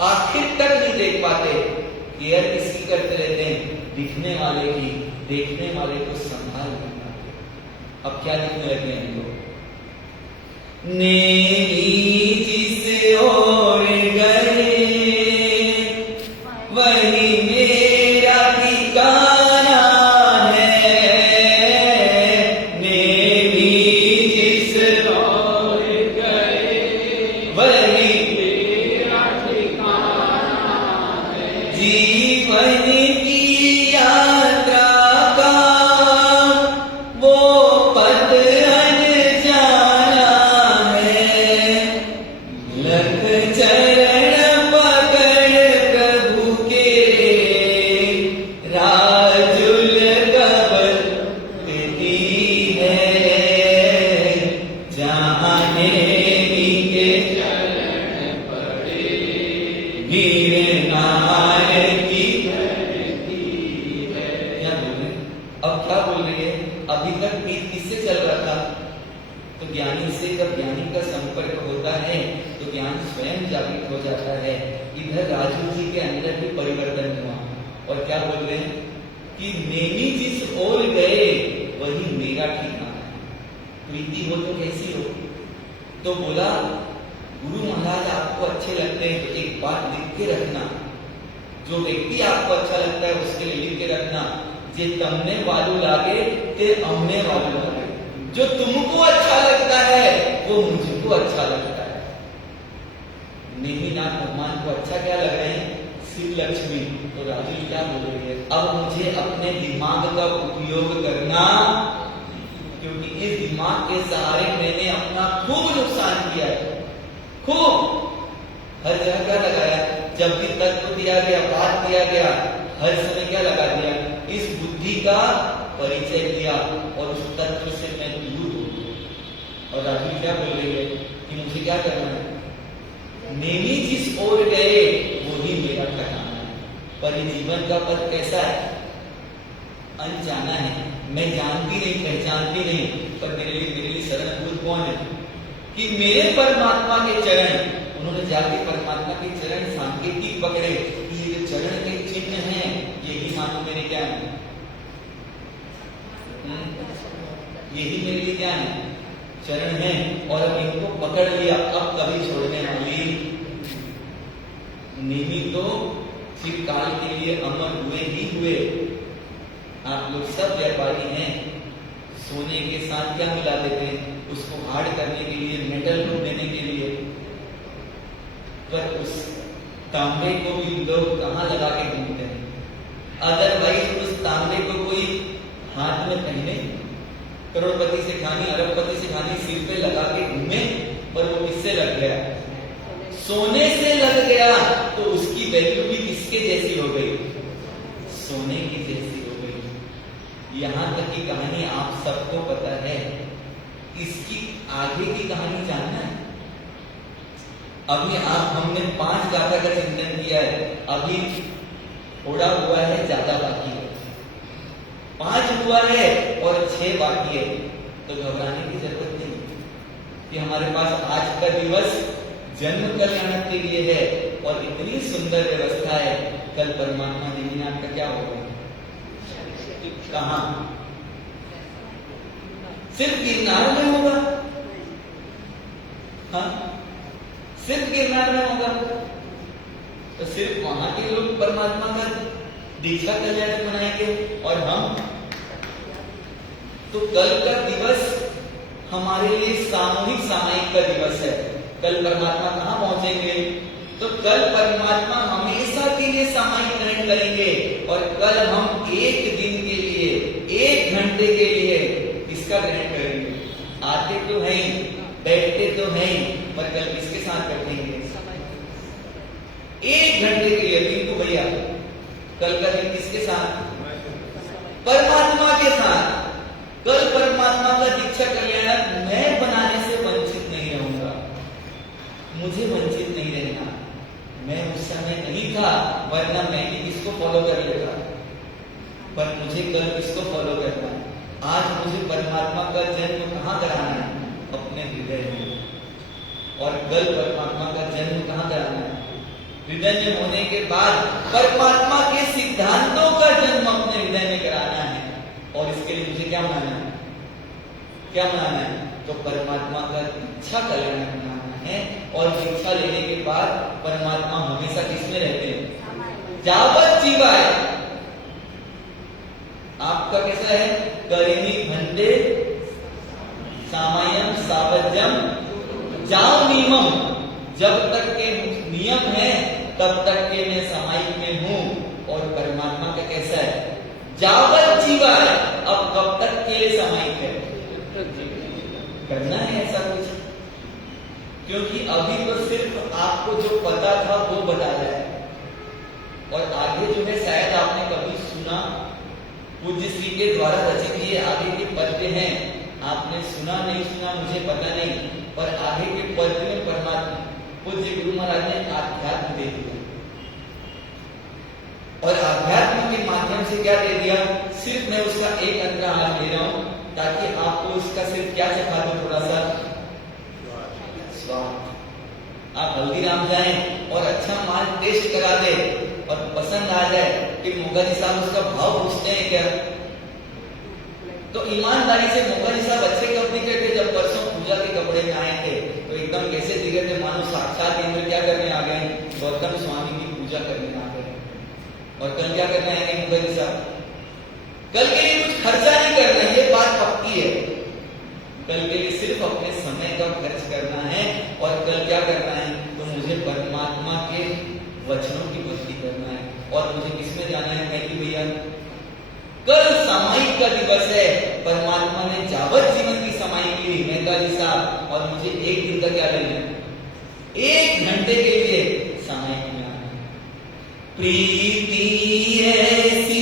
आखिर तक नहीं देख पाते। केयर किसकी करते रहते हैं? दिखने वाले की, देखने वाले को संभाल नहीं पाते। अब क्या लिखने लगे हैं लोग? नेमी जिस ओर गए वही मेरा ठिकाना है। नेमी जिस ओर गए वही मेरा ठिकाना है। जीवन की यात्रा का वो पथ अनजाना है। लख चरण पकड़ प्रभु के राजुल कबर देती है। जाने के चरण पड़े गिरनार की धरती है। क्या बोल रहे? अब क्या बोल रही है? अभी तक गीत किससे चल रहा था? तो ज्ञानी से जब ज्ञानी का संपर्क होता है तो ज्ञान स्वयं जागृत हो जाता है। इधर राजू जी के अंदर भी परिवर्तन हुआ और क्या बोल रहे हैं कि नेमी जिस ओर गए वही मेरा ठिकाना है। प्रीति हो तो कैसी हो? तो बोला गुरु महाराज आपको अच्छे लगते हैं तो एक बात लिख के रखना, जो व्यक्ति आपको अच्छा लगता है उसके लिए लिख के रखना, जे तमने वालू लागे ते हमने वालू लागे। जो तुमको अच्छा लगता है वो मुझको अच्छा लगता है। नेमीनाथ भगवान को अच्छा क्या लग रहे हैं? शिव लक्ष्मी। तो राजू क्या बोल रही है? अब मुझे अपने दिमाग का उपयोग करना, क्योंकि इस दिमाग के सहारे मैंने अपना खूब नुकसान किया है। खूब हर जगह क्या लगाया? जब भी तत्व दिया गया, बात दिया गया, हर समय क्या लगा दिया? इस बुद्धि का परिचय दिया और उस तत्व से मैं दूर हो गया। और राजू क्या बोल रही है कि मुझे क्या करना है? नेमी जिस ओर गए वो ही मेरा ठिकाना है। पर ये जीवन का पथ कैसा है? अनजाना है। मैं जानती नहीं, पहचानती नहीं, पर मेरे लिए शरणभूत कौन है? कि मेरे परमात्मा के चरण, उन्होंने जाके परमात्मा के चरण सांकेतिक पकड़े कि ये जो चरण के चिन्ह हैं यही मानो मेरे क्या है, यही मेरे लिए क्या है? चरण है। और अब इनको पकड़ लिया, अब कभी छोड़ने वाली नहीं। तो चिर काल के लिए अमर हुए ही हुए। आप लोग सब व्यापारी हैं, सोने के साथ क्या मिला देते हैं? उसको हार्ड करने के लिए, मेटल रूप देने के लिए। पर उस तांबे को भी लोग कहाँ लगा के घूमते हैं? अदरवाइज उस तांबे को कोई हाथ में पहने, करोड़पति से खानी, अरबपति से खानी, सिर पे लगा के घूमे, पर वो किससे लग गया? सोने से लग गया। तो उसकी वैल्यू भी किसके जैसी हो गई? सोने की जैसी। की कहानी आप सबको पता है, इसकी आगे की कहानी जानना है? अभी हमने 5 गाथा का चिंतन किया है, अभी थोड़ा हुआ है, ज्यादा बाकी है। 5 हुआ है और 6 बाकी है, तो घबराने की जरूरत नहीं कि हमारे पास आज का दिवस जन्म कल्याण के लिए है और इतनी सुंदर व्यवस्था है। कल परमात्मा निधिनाथ का क्या होगा? कहां? सिर्फ गिरनार में होगा। हाँ, सिर्फ गिरनार में होगा, तो सिर्फ वहां के लोग परमात्मा का दीक्षा कल्याण मनाएंगे और हम तो कल का दिवस हमारे लिए सामूहिक सामायिक का दिवस है। कल परमात्मा कहां पहुंचेंगे? तो कल परमात्मा हमेशा के लिए सामायिक ग्रहण करेंगे और कल हम एक दिन के लिए, 1 घंटे के लिए इसका ग्रहण करेंगे। आते तो है ही, बैठते तो है ही, पर कल किसके साथ बैठेंगे? 1 घंटे के लिए। टिंकू भैया, कल का दिन किसके साथ? परमात्मा के साथ। कल परमात्मा का दीक्षा कल्याण मैं बनाने से वंचित नहीं रहूंगा, मुझे वंचित नहीं रहना। मैं उस समय नहीं था, वरना मैं भी किसको फॉलो कर लेता, पर मुझे कल किसको फॉलो करना है? आज मुझे परमात्मा का जन्म कहां कराना है? अपने हृदय में। और कल परमात्मा का जन्म कहां कराना है? हृदय में होने के बाद परमात्मा के सिद्धांतों का जन्म अपने हृदय में कराना है। और इसके लिए मुझे क्या मानना है? क्या मानना है? तो परमात्मा का इच्छा कल्याण बनाना है। और दीक्षा लेने के बाद परमात्मा हमेशा किसमें रहते हैं? जावत जीवाय। आपका कैसा है? करेमी भंडे सामयम सावज्यम जाओ नियमम। जब तक के नियम है तब तक के मैं सामायिक में हूं। और परमात्मा का कैसा है? जावत जीवाय। अब कब तक के लिए सामायिक है? करना है ऐसा कुछ, क्योंकि अभी तो सिर्फ आपको जो पता था वो बता रहा है, और आगे जो है शायद आपने कभी सुना, पूज्य श्री के द्वारा रचित ये आगे के पद्य हैं। आपने सुना नहीं सुना मुझे पता नहीं, पर आगे के पद्य में परमात्मा पूज्य गुरु महाराज ने आध्यात्म दे दिया। और आध्यात्म के माध्यम से क्या दे दिया? सिर्फ मैं उसका एक अंतरा आज ले रहा हूं, ताकि आपको इसका सिर्फ क्या सिखा दूं, थोड़ा सा स्वाद। आप हल्दीराम जाएं और अच्छा माल टेस्ट करा दे और पसंद आ जाए कि मोगा जी साहब उसका भाव पूछते हैं क्या? तो ईमानदारी से मोगा जी साहब अच्छे कब दिखे थे? जब परसों पूजा के कपड़े में आए थे तो एकदम कैसे दिखे थे? मानो साक्षात इंद्र क्या करने आ गए? गौतम स्वामी की पूजा करने आ गए। और कल क्या करना है मोगा जी साहब? कल के लिए कुछ खर्चा नहीं करना, ये बात पक्की है। कल के लिए सिर्फ अपने समय का खर्च करना है। और कल क्या करना है? तो मुझे परमात्मा के वचनों की भक्ति करना है। और मुझे किसमें जाना है? मैं कि भैया कल सामायिक का दिवस है। परमात्मा ने जावत जीवन की सामायिक ली मेहता जी साहब, और मुझे 1 दिन का क्या लेना है? 1 घंटे के लिए सामायिक में आना है। प्रीति ऐसी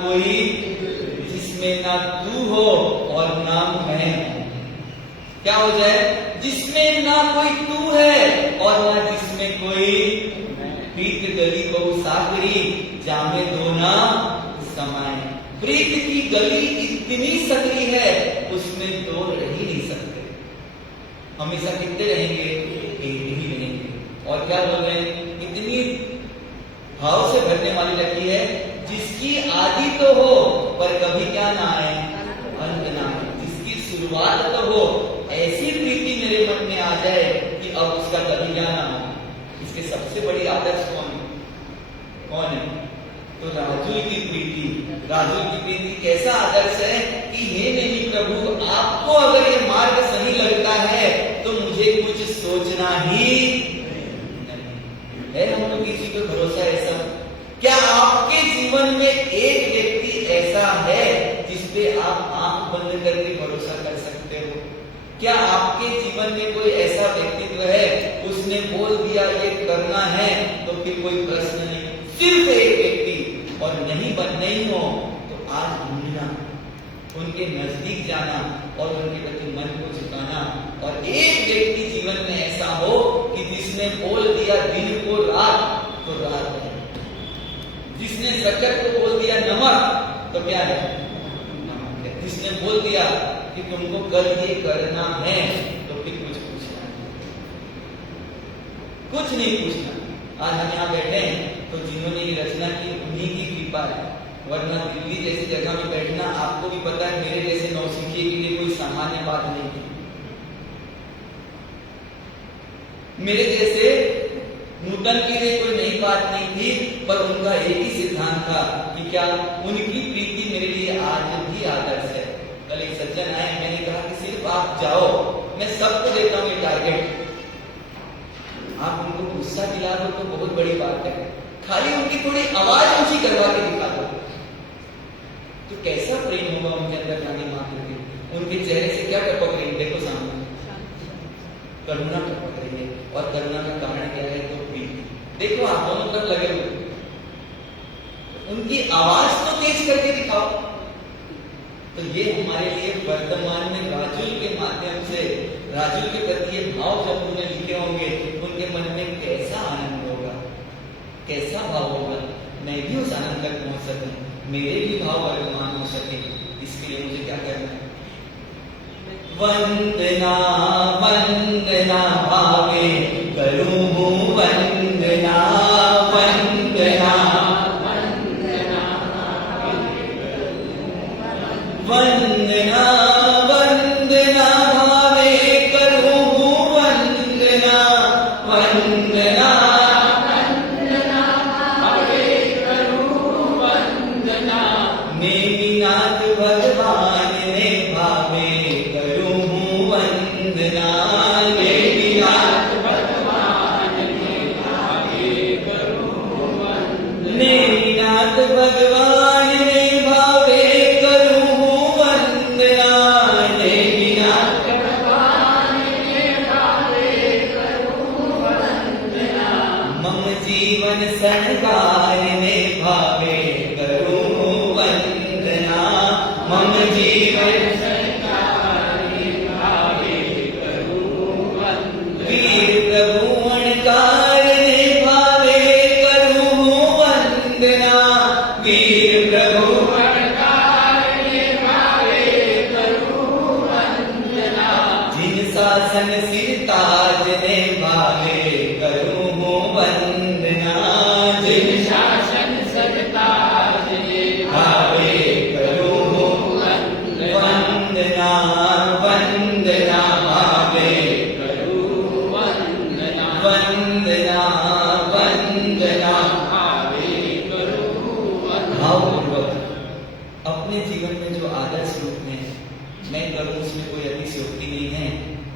कोई और ना मैं हूं। क्या हो जाए? जिसमें ना कोई तू है और ना जिसमें कोई प्रीत गली बहु सागरी जामे दो ना समाए। प्रीत की गली इतनी सकरी है उसमें दो रह ही नहीं सकते। हमेशा कितने रहेंगे? एक ही रहेंगे। और क्या बोल रहे हैं? इतनी भाव से भरने वाली लगी है जिसकी आदि तो हो पर कभी क्या ना आए, अंत ना आए। जिसकी शुरुआत तो हो, ऐसी प्रीति मेरे मन में आ जाए कि अब उसका कभी क्या ना हो। इसके सबसे बड़ी आदर्श कौन है? तो राजुल की प्रीति। राजुल की प्रीति कैसा आदर्श है कि हे मेरी प्रभु, आपको अगर ये मार्ग सही लगता है तो मुझे कुछ सोचना ही नहीं है। हम लोग किसी को भरोसा ऐसा? क्या आपके जीवन में एक व्यक्ति ऐसा है जिसपे आप आंख बंद करके भरोसा कर सकते हो? क्या आपके जीवन में कोई ऐसा व्यक्तित्व है, उसने बोल दिया ये करना है तो फिर कोई प्रश्न नहीं? सिर्फ एक व्यक्ति, और नहीं हो तो आज ढूंढना, उनके नजदीक जाना और उनके प्रति मन को झुकाना। और एक व्यक्ति जीवन में ऐसा हो कि जिसने बोल दिया दिन को रात तो रात है, जिसने शक्कर को बोल दिया नमक तो क्या है? नमक है। जिसने बोल दिया कि तुमको कल ये करना है तो फिर कुछ पूछना नहीं, कुछ नहीं पूछना। आज हम यहाँ बैठे हैं तो जिन्होंने ये रचना की उन्हीं की कृपा है, वरना दिल्ली जैसी जगह में बैठना आपको भी पता है मेरे जैसे नौसिखिए के लिए कोई सामान्य बात नहीं थी। मेरे जैसे नूतन के लिए कोई नई बात नहीं थी, पर उनका एक ही सिद्धांत था कि क्या उनकी प्रीति मेरे लिए आज भी आदर्श है। कल एक सज्जन आए, मैंने कहा कि सिर्फ आप जाओ, मैं सबको देता हूँ ये टारगेट, आप उनको गुस्सा दिला दो तो बहुत बड़ी बात है, खाली उनकी थोड़ी आवाज ऊंची करवा के दिखा दो। तो कैसा प्रेम होगा उनके अंदर जाने मात्र के? उनके चेहरे से क्या टपक रही है? देखो सामने करुणा टपक रही है। और करुणा का कारण क्या है? तो प्रीति। देखो आप दोनों तरफ लगे हुए, उनकी आवाज तो तेज करके दिखाओ। तो ये हमारे लिए वर्तमान में राजुल के माध्यम से, राजुल के प्रति ये भाव जब उन्होंने लिखे होंगे, उनके मन में कैसा आनंद होगा, कैसा भाव होगा। मैं भी उस आनंद तक पहुंच सकूं, मेरे भी भाव वर्तमान हो सके, इसके लिए मुझे क्या करना है? वंदना वंदना भावे करूं वंदना, वंदना वंदना वंदना भावे करूं वंदना, वंदना नेमिनाथ भगवान ने भावे करूं वंदना, नेमिनाथ भगवान ने भावे करूं वंदना, नेमिनाथ भगवान ने भावे करूं वंदना, नेमिनाथ भगवान ने भावे करूं वंदना, मम जीवन संगार ने भावे करूं वंदना, मम जीवन संगार ने भावे करूं वंदना, वीर प्रभु अणकार ने भावे करूं वंदना, वीर प्रभु अणकार ने भावे करूं वंदना, जिन शासन सिर ताज ने भावे करूं वंदना, जिन शासन सिर ताज ने भावे करूं वंदना, वंदना भावे करूं वंदना, वंदना वंदना भावे करूं वंदना। भावपूर्वक अपने जीवन में जो आदर्श रूप में मैं करूं उसमें कोई अतिशयोक्ति नहीं है,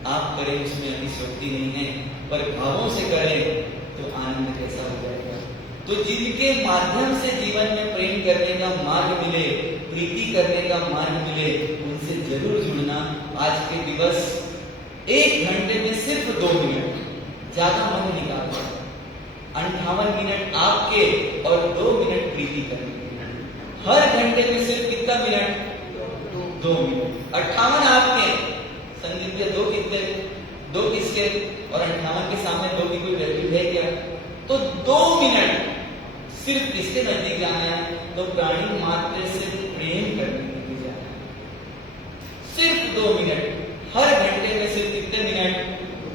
आप करें उसमें अतिशयोक्ति नहीं है, पर भावों से करें तो आनंद कैसा हो जाएगा। तो जिनके माध्यम से जीवन में प्रेम करने का मार्ग मिले, प्रीति करने का मार्ग मिले, उनसे जरूर जुड़ना। आज के दिवस 1 घंटे में सिर्फ 2 मिनट, ज्यादा मन निकालना, 58 मिनट आपके और 2 मिनट प्रीति करने। हर घंटे में सिर्फ कितना मिनट? 2 मिनट। 58 आपके संगीत के 2 कितने, 2 किसके, और 58 के सामने 2 की कोई वैल्यू है क्या? तो 2 मिनट सिर्फ किसके नजदीक जाना है? तो प्राणी मात्र से प्रेम करने के लिए जाना है। सिर्फ 2 मिनट, हर घंटे में सिर्फ कितने मिनट?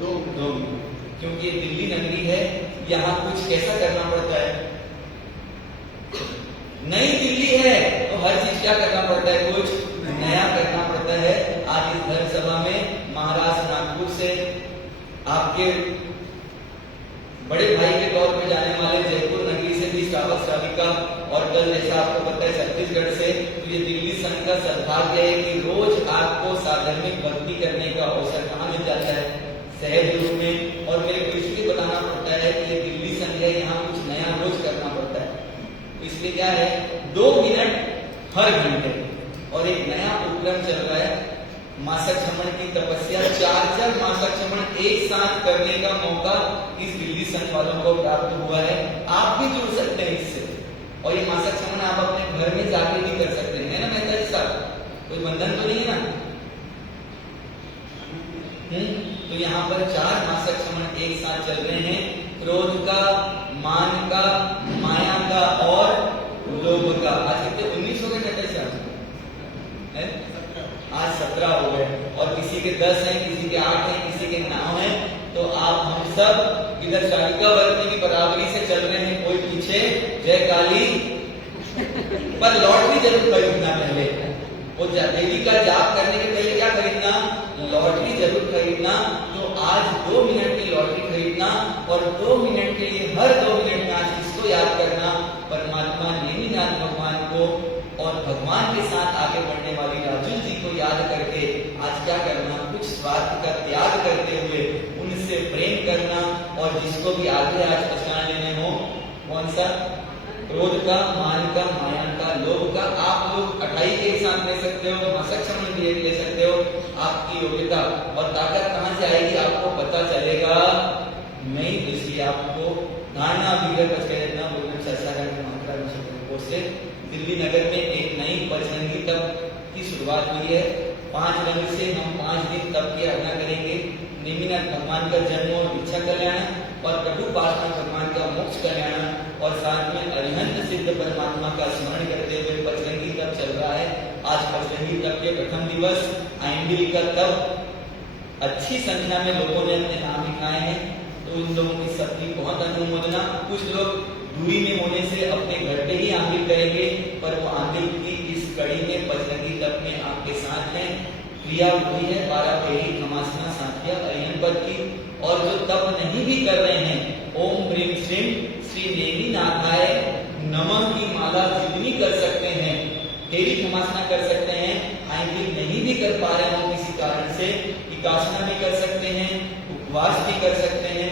2 मिनट। क्योंकि ये दिल्ली नगरी है, यहाँ कुछ कैसा करना पड़ता है? नई दिल्ली है तो हर चीज क्या करना पड़ता है? कुछ नया करना पड़ता है। आज इस धर्म सभा में महाराष्ट्र नागपुर से आपके बड़े भाई के तौर पे जाने वाले जयपुर नगरी से भी श्रावक श्राविका, और कल जैसा आपको पता है छत्तीसगढ़ से, तो ये दिल्ली संघ का सद्भाग्य है कि रोज आपको साधर्मिक भक्ति करने का अवसर कहाँ मिल जाता है? सहज रूप में। और मेरे को इसलिए बताना पड़ता है कि ये दिल्ली संघ है, यहाँ कुछ नया रोज करना पड़ता है। तो इसलिए क्या है, 2 मिनट हर घंटे, और एक नया उपक्रम चल रहा है मासक क्षमण की तपस्या। 4 मासक क्षमण एक साथ करने का मौका इस दिल्ली संघ वालों को प्राप्त हुआ है। आप भी जुड़ सकते हैं इससे, और ये मासक क्षमण आप अपने घर में जाके भी कर सकते हैं, है ना मेहता जी साहब? कोई बंधन तो नहीं है ना? तो यहाँ पर 4 मासक क्षमण एक साथ चल रहे हैं, क्रोध का, मान का, माया का और लोभ का। आज कितने 19 हो गए मेहता जी साहब? आज 17 हो गए, और किसी के 10 हैं, किसी के 8 हैं, किसी के 9 हैं। तो आप हम सब इधर शालिका वर्ग की बराबरी से चल रहे हैं, कोई पीछे। जय काली। पर लॉटरी जरूर खरीदना पहले, वो देवी का जाप करने के पहले क्या खरीदना? लॉटरी जरूर खरीदना। तो आज 2 मिनट की लॉटरी खरीदना, और 2 मिनट के लिए हर 2 मिनट में आज इसको याद करना, परमात्मा नेमिनाथ भगवान को, और भगवान के साथ आगे बढ़ने वाली राजुल जी को याद करके आज क्या करना? कुछ स्वार्थ का त्याग करते हुए उनसे प्रेम करना। और जिसको भी आगे आज पहचान लेने हो, कौन सा? क्रोध का, मान का, माया का, लोभ का, आप लोग 28 के साथ ले सकते हो, मासक क्षमण भी ले सकते हो। आपकी योग्यता और ताकत कहां से आएगी आपको पता चलेगा नहीं। इसलिए आपको धारणा विगर पचना बोलना चर्चा करने मात्रा से दिल्ली नगर में एक नई पंचरंगी तप की शुरुआत हुई है। 5 रंग से हम 5 दिन तप की आराधना करेंगे। नेमिनाथ भगवान का जन्म और इच्छा कल्याण, और प्रभु पार्षद भगवान का मोक्ष कल्याण, और साथ में अरिहंत सिद्ध परमात्मा का स्मरण करते हुए पंचरंगी तप चल रहा है। आज पंचरंगी तप के प्रथम दिवस आइंबिल का तप अच्छी संख्या में लोगों ने अपने नाम लिखाए हैं, तो उन लोगों की सबकी बहुत अनुमोदना। कुछ लोग दूरी में होने से अपने घर पे ही आंबिल करेंगे, पर वो आंबिल की इस कड़ी में पंचरंगी तप में आपके साथ हैं। क्रिया हुई है 12 पेरी खमासना साथिया अरिहंत पद की। और जो तप नहीं भी कर रहे हैं, ओम ह्रीम श्रीम श्री नेमिनाथाय नमः की माला जितनी कर सकते हैं, पेरी खमासना कर सकते हैं। आंबिल नहीं भी कर पा रहे हो किसी कारण से, विकासना भी कर सकते हैं, उपवास भी कर सकते हैं,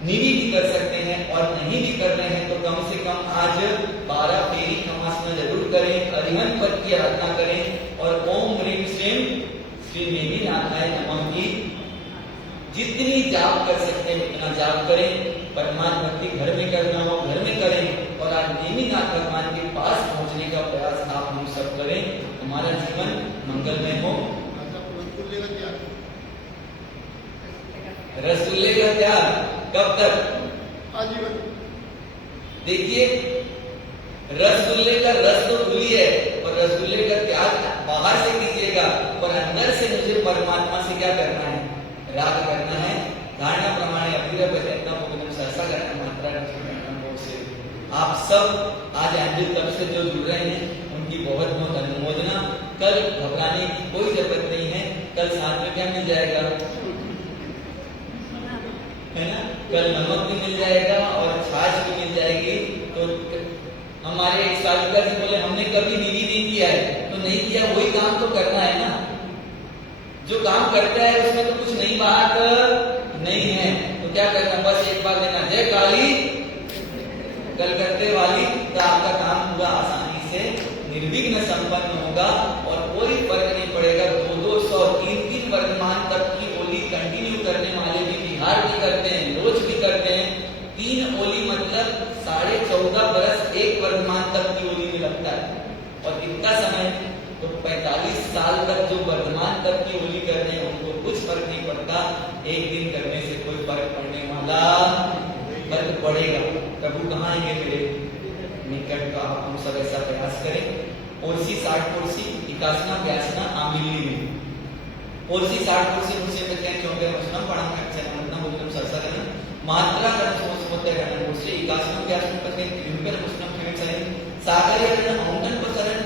निधि भी कर सकते हैं, और नहीं भी कर रहे हैं तो कम से कम आज 12 पेरी खमासना जरूर करें, अरिहंत पद की आराधना करें, और ओम ह्रीम श्रीम श्री नेमिनाथाय नमः की जितनी जाप कर सकते हैं उतना जाप करें। परमात्मा भक्ति घर में करना हो घर में करें, और आज नेमिनाथ भगवान के पास पहुंचने का प्रयास आप हम सब करें। हमारा जीवन मंगलमय हो। रसगुल्ले का त्याग कब तक? आजीवन। देखिए, रसगुल्ले का रस तो भूली है, और रसगुल्ले का त्याग बाहर से कीजिएगा, पर अंदर से मुझे परमात्मा से क्या करना है? राग करना है। धारणा प्रमाणे अभिरव प्रयत्न भोजन सरसा करना मात्रा से आप सब आज आंबिल तप से जो जुड़ रहे हैं उनकी बहुत बहुत अनुमोदना। कल घबराने की कोई जरूरत नहीं है, कल साथ में क्या मिल जाएगा? है ना? कल नमक भी मिल जाएगा और छाछ भी मिल जाएगी। तो हमारे एक सालिका जी बोले हमने कभी निधि नहीं किया है, तो नहीं किया, वही काम तो करना है ना। जो काम करता है उसमें तो कुछ नई बात नहीं है, तो क्या करना? बस एक बार देना जय काली कल करते वाली, तो आपका काम पूरा आसानी से निर्विघ्न संपन्न होगा, और कोई फर्क नहीं पड़ेगा। 200 3 वर्तमान तक की होली कंटिन्यू करने वाले भी बिहार भी करते हैं, रोज भी करते हैं। 3 होली मतलब 14.5 बरस एक वर्तमान तक की होली में लगता है, और कितना समय? तो 45 पड़ता, एक दिन करने से कोई फर्क पड़ने वाला, फर्क पड़ेगा। प्रभु कहाँ आएंगे मेरे निकट का, आप हम सब ऐसा प्रयास करें। ओरसी 60 कोर्सी विकासना व्यासना आमिली में ओरसी 60 कोर्सी मुझसे क्या चौके वचनम पढ़ाम चरणम बोलम सरसगन मात्रा गण समोत्य गण कोर्सी विकासना व्यासना पत्नी त्रिंकर वचनम खेमसने सागर्य गण औंटन पसरन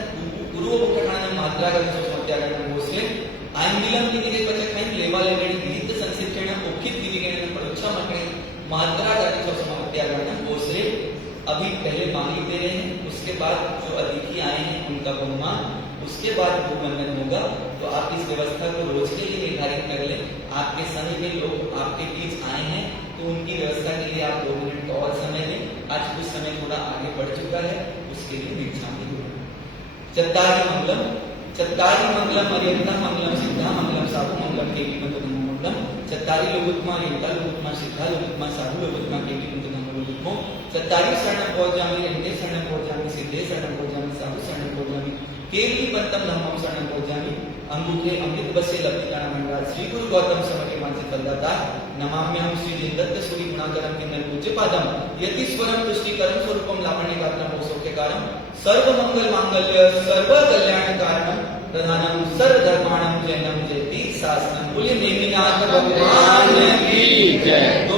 गुरु उपकरण मात्रा गण समोत्य गण कोर्सी आंगिलम निधिके पचकन लेवा लेवडी गीत संसिद्धेन ओखित दिविगेन परोक्षा मकणे मात्रा गण समोत्य गण कोर्सी। अभी पहले माली दे रहे हैं, उसके बाद जो अतिथि आए हैं उनका बहुमान, उसके बाद भूवंदन होगा। तो आप इस व्यवस्था को रोज के लिए निर्धारित कर लें। आपके समय में लोग आपके बीच आए हैं तो उनकी व्यवस्था के लिए आप 2 मिनट का और समय दें। आज कुछ समय थोड़ा आगे बढ़ चुका है, उसके लिए दीक्षांति होगा। चत्तारी मंगलम अरियंता मंगलम सिद्धा मंगलम साधु मंगलम केटी मंगलम चत्तारी लोगुत्मा अरियंता लोगुत्मा सिद्धा लोगुत्मा साधु लोगुत्मा केटी मंगलम चत्तारी शरणम पहुंचामी रंगे शरणम पहुंचामी सिद्धे शरणम पहुंचामी साधु शरणम पहुंचामी केली पंतम धम्मम शरणम पहुंचामी अंगूठे अमृत बसे लब्धिकाण मंडल श्री गुरु गौतम समके मानसे फलदाता नमाम्यहं श्री जिनदत्त सूरि गुणाकरम किन्नर पूज्य पादम यति स्वरम तुष्टिकरम स्वरूपम लावण्य गात्रम सौख्यकारम सर्व मंगल मांगल्य सर्व कल्याण कारणम प्रधानम सर्व धर्माणम जयनम जयति शासनम। बोलिए नेमिनाथ भगवान की जय।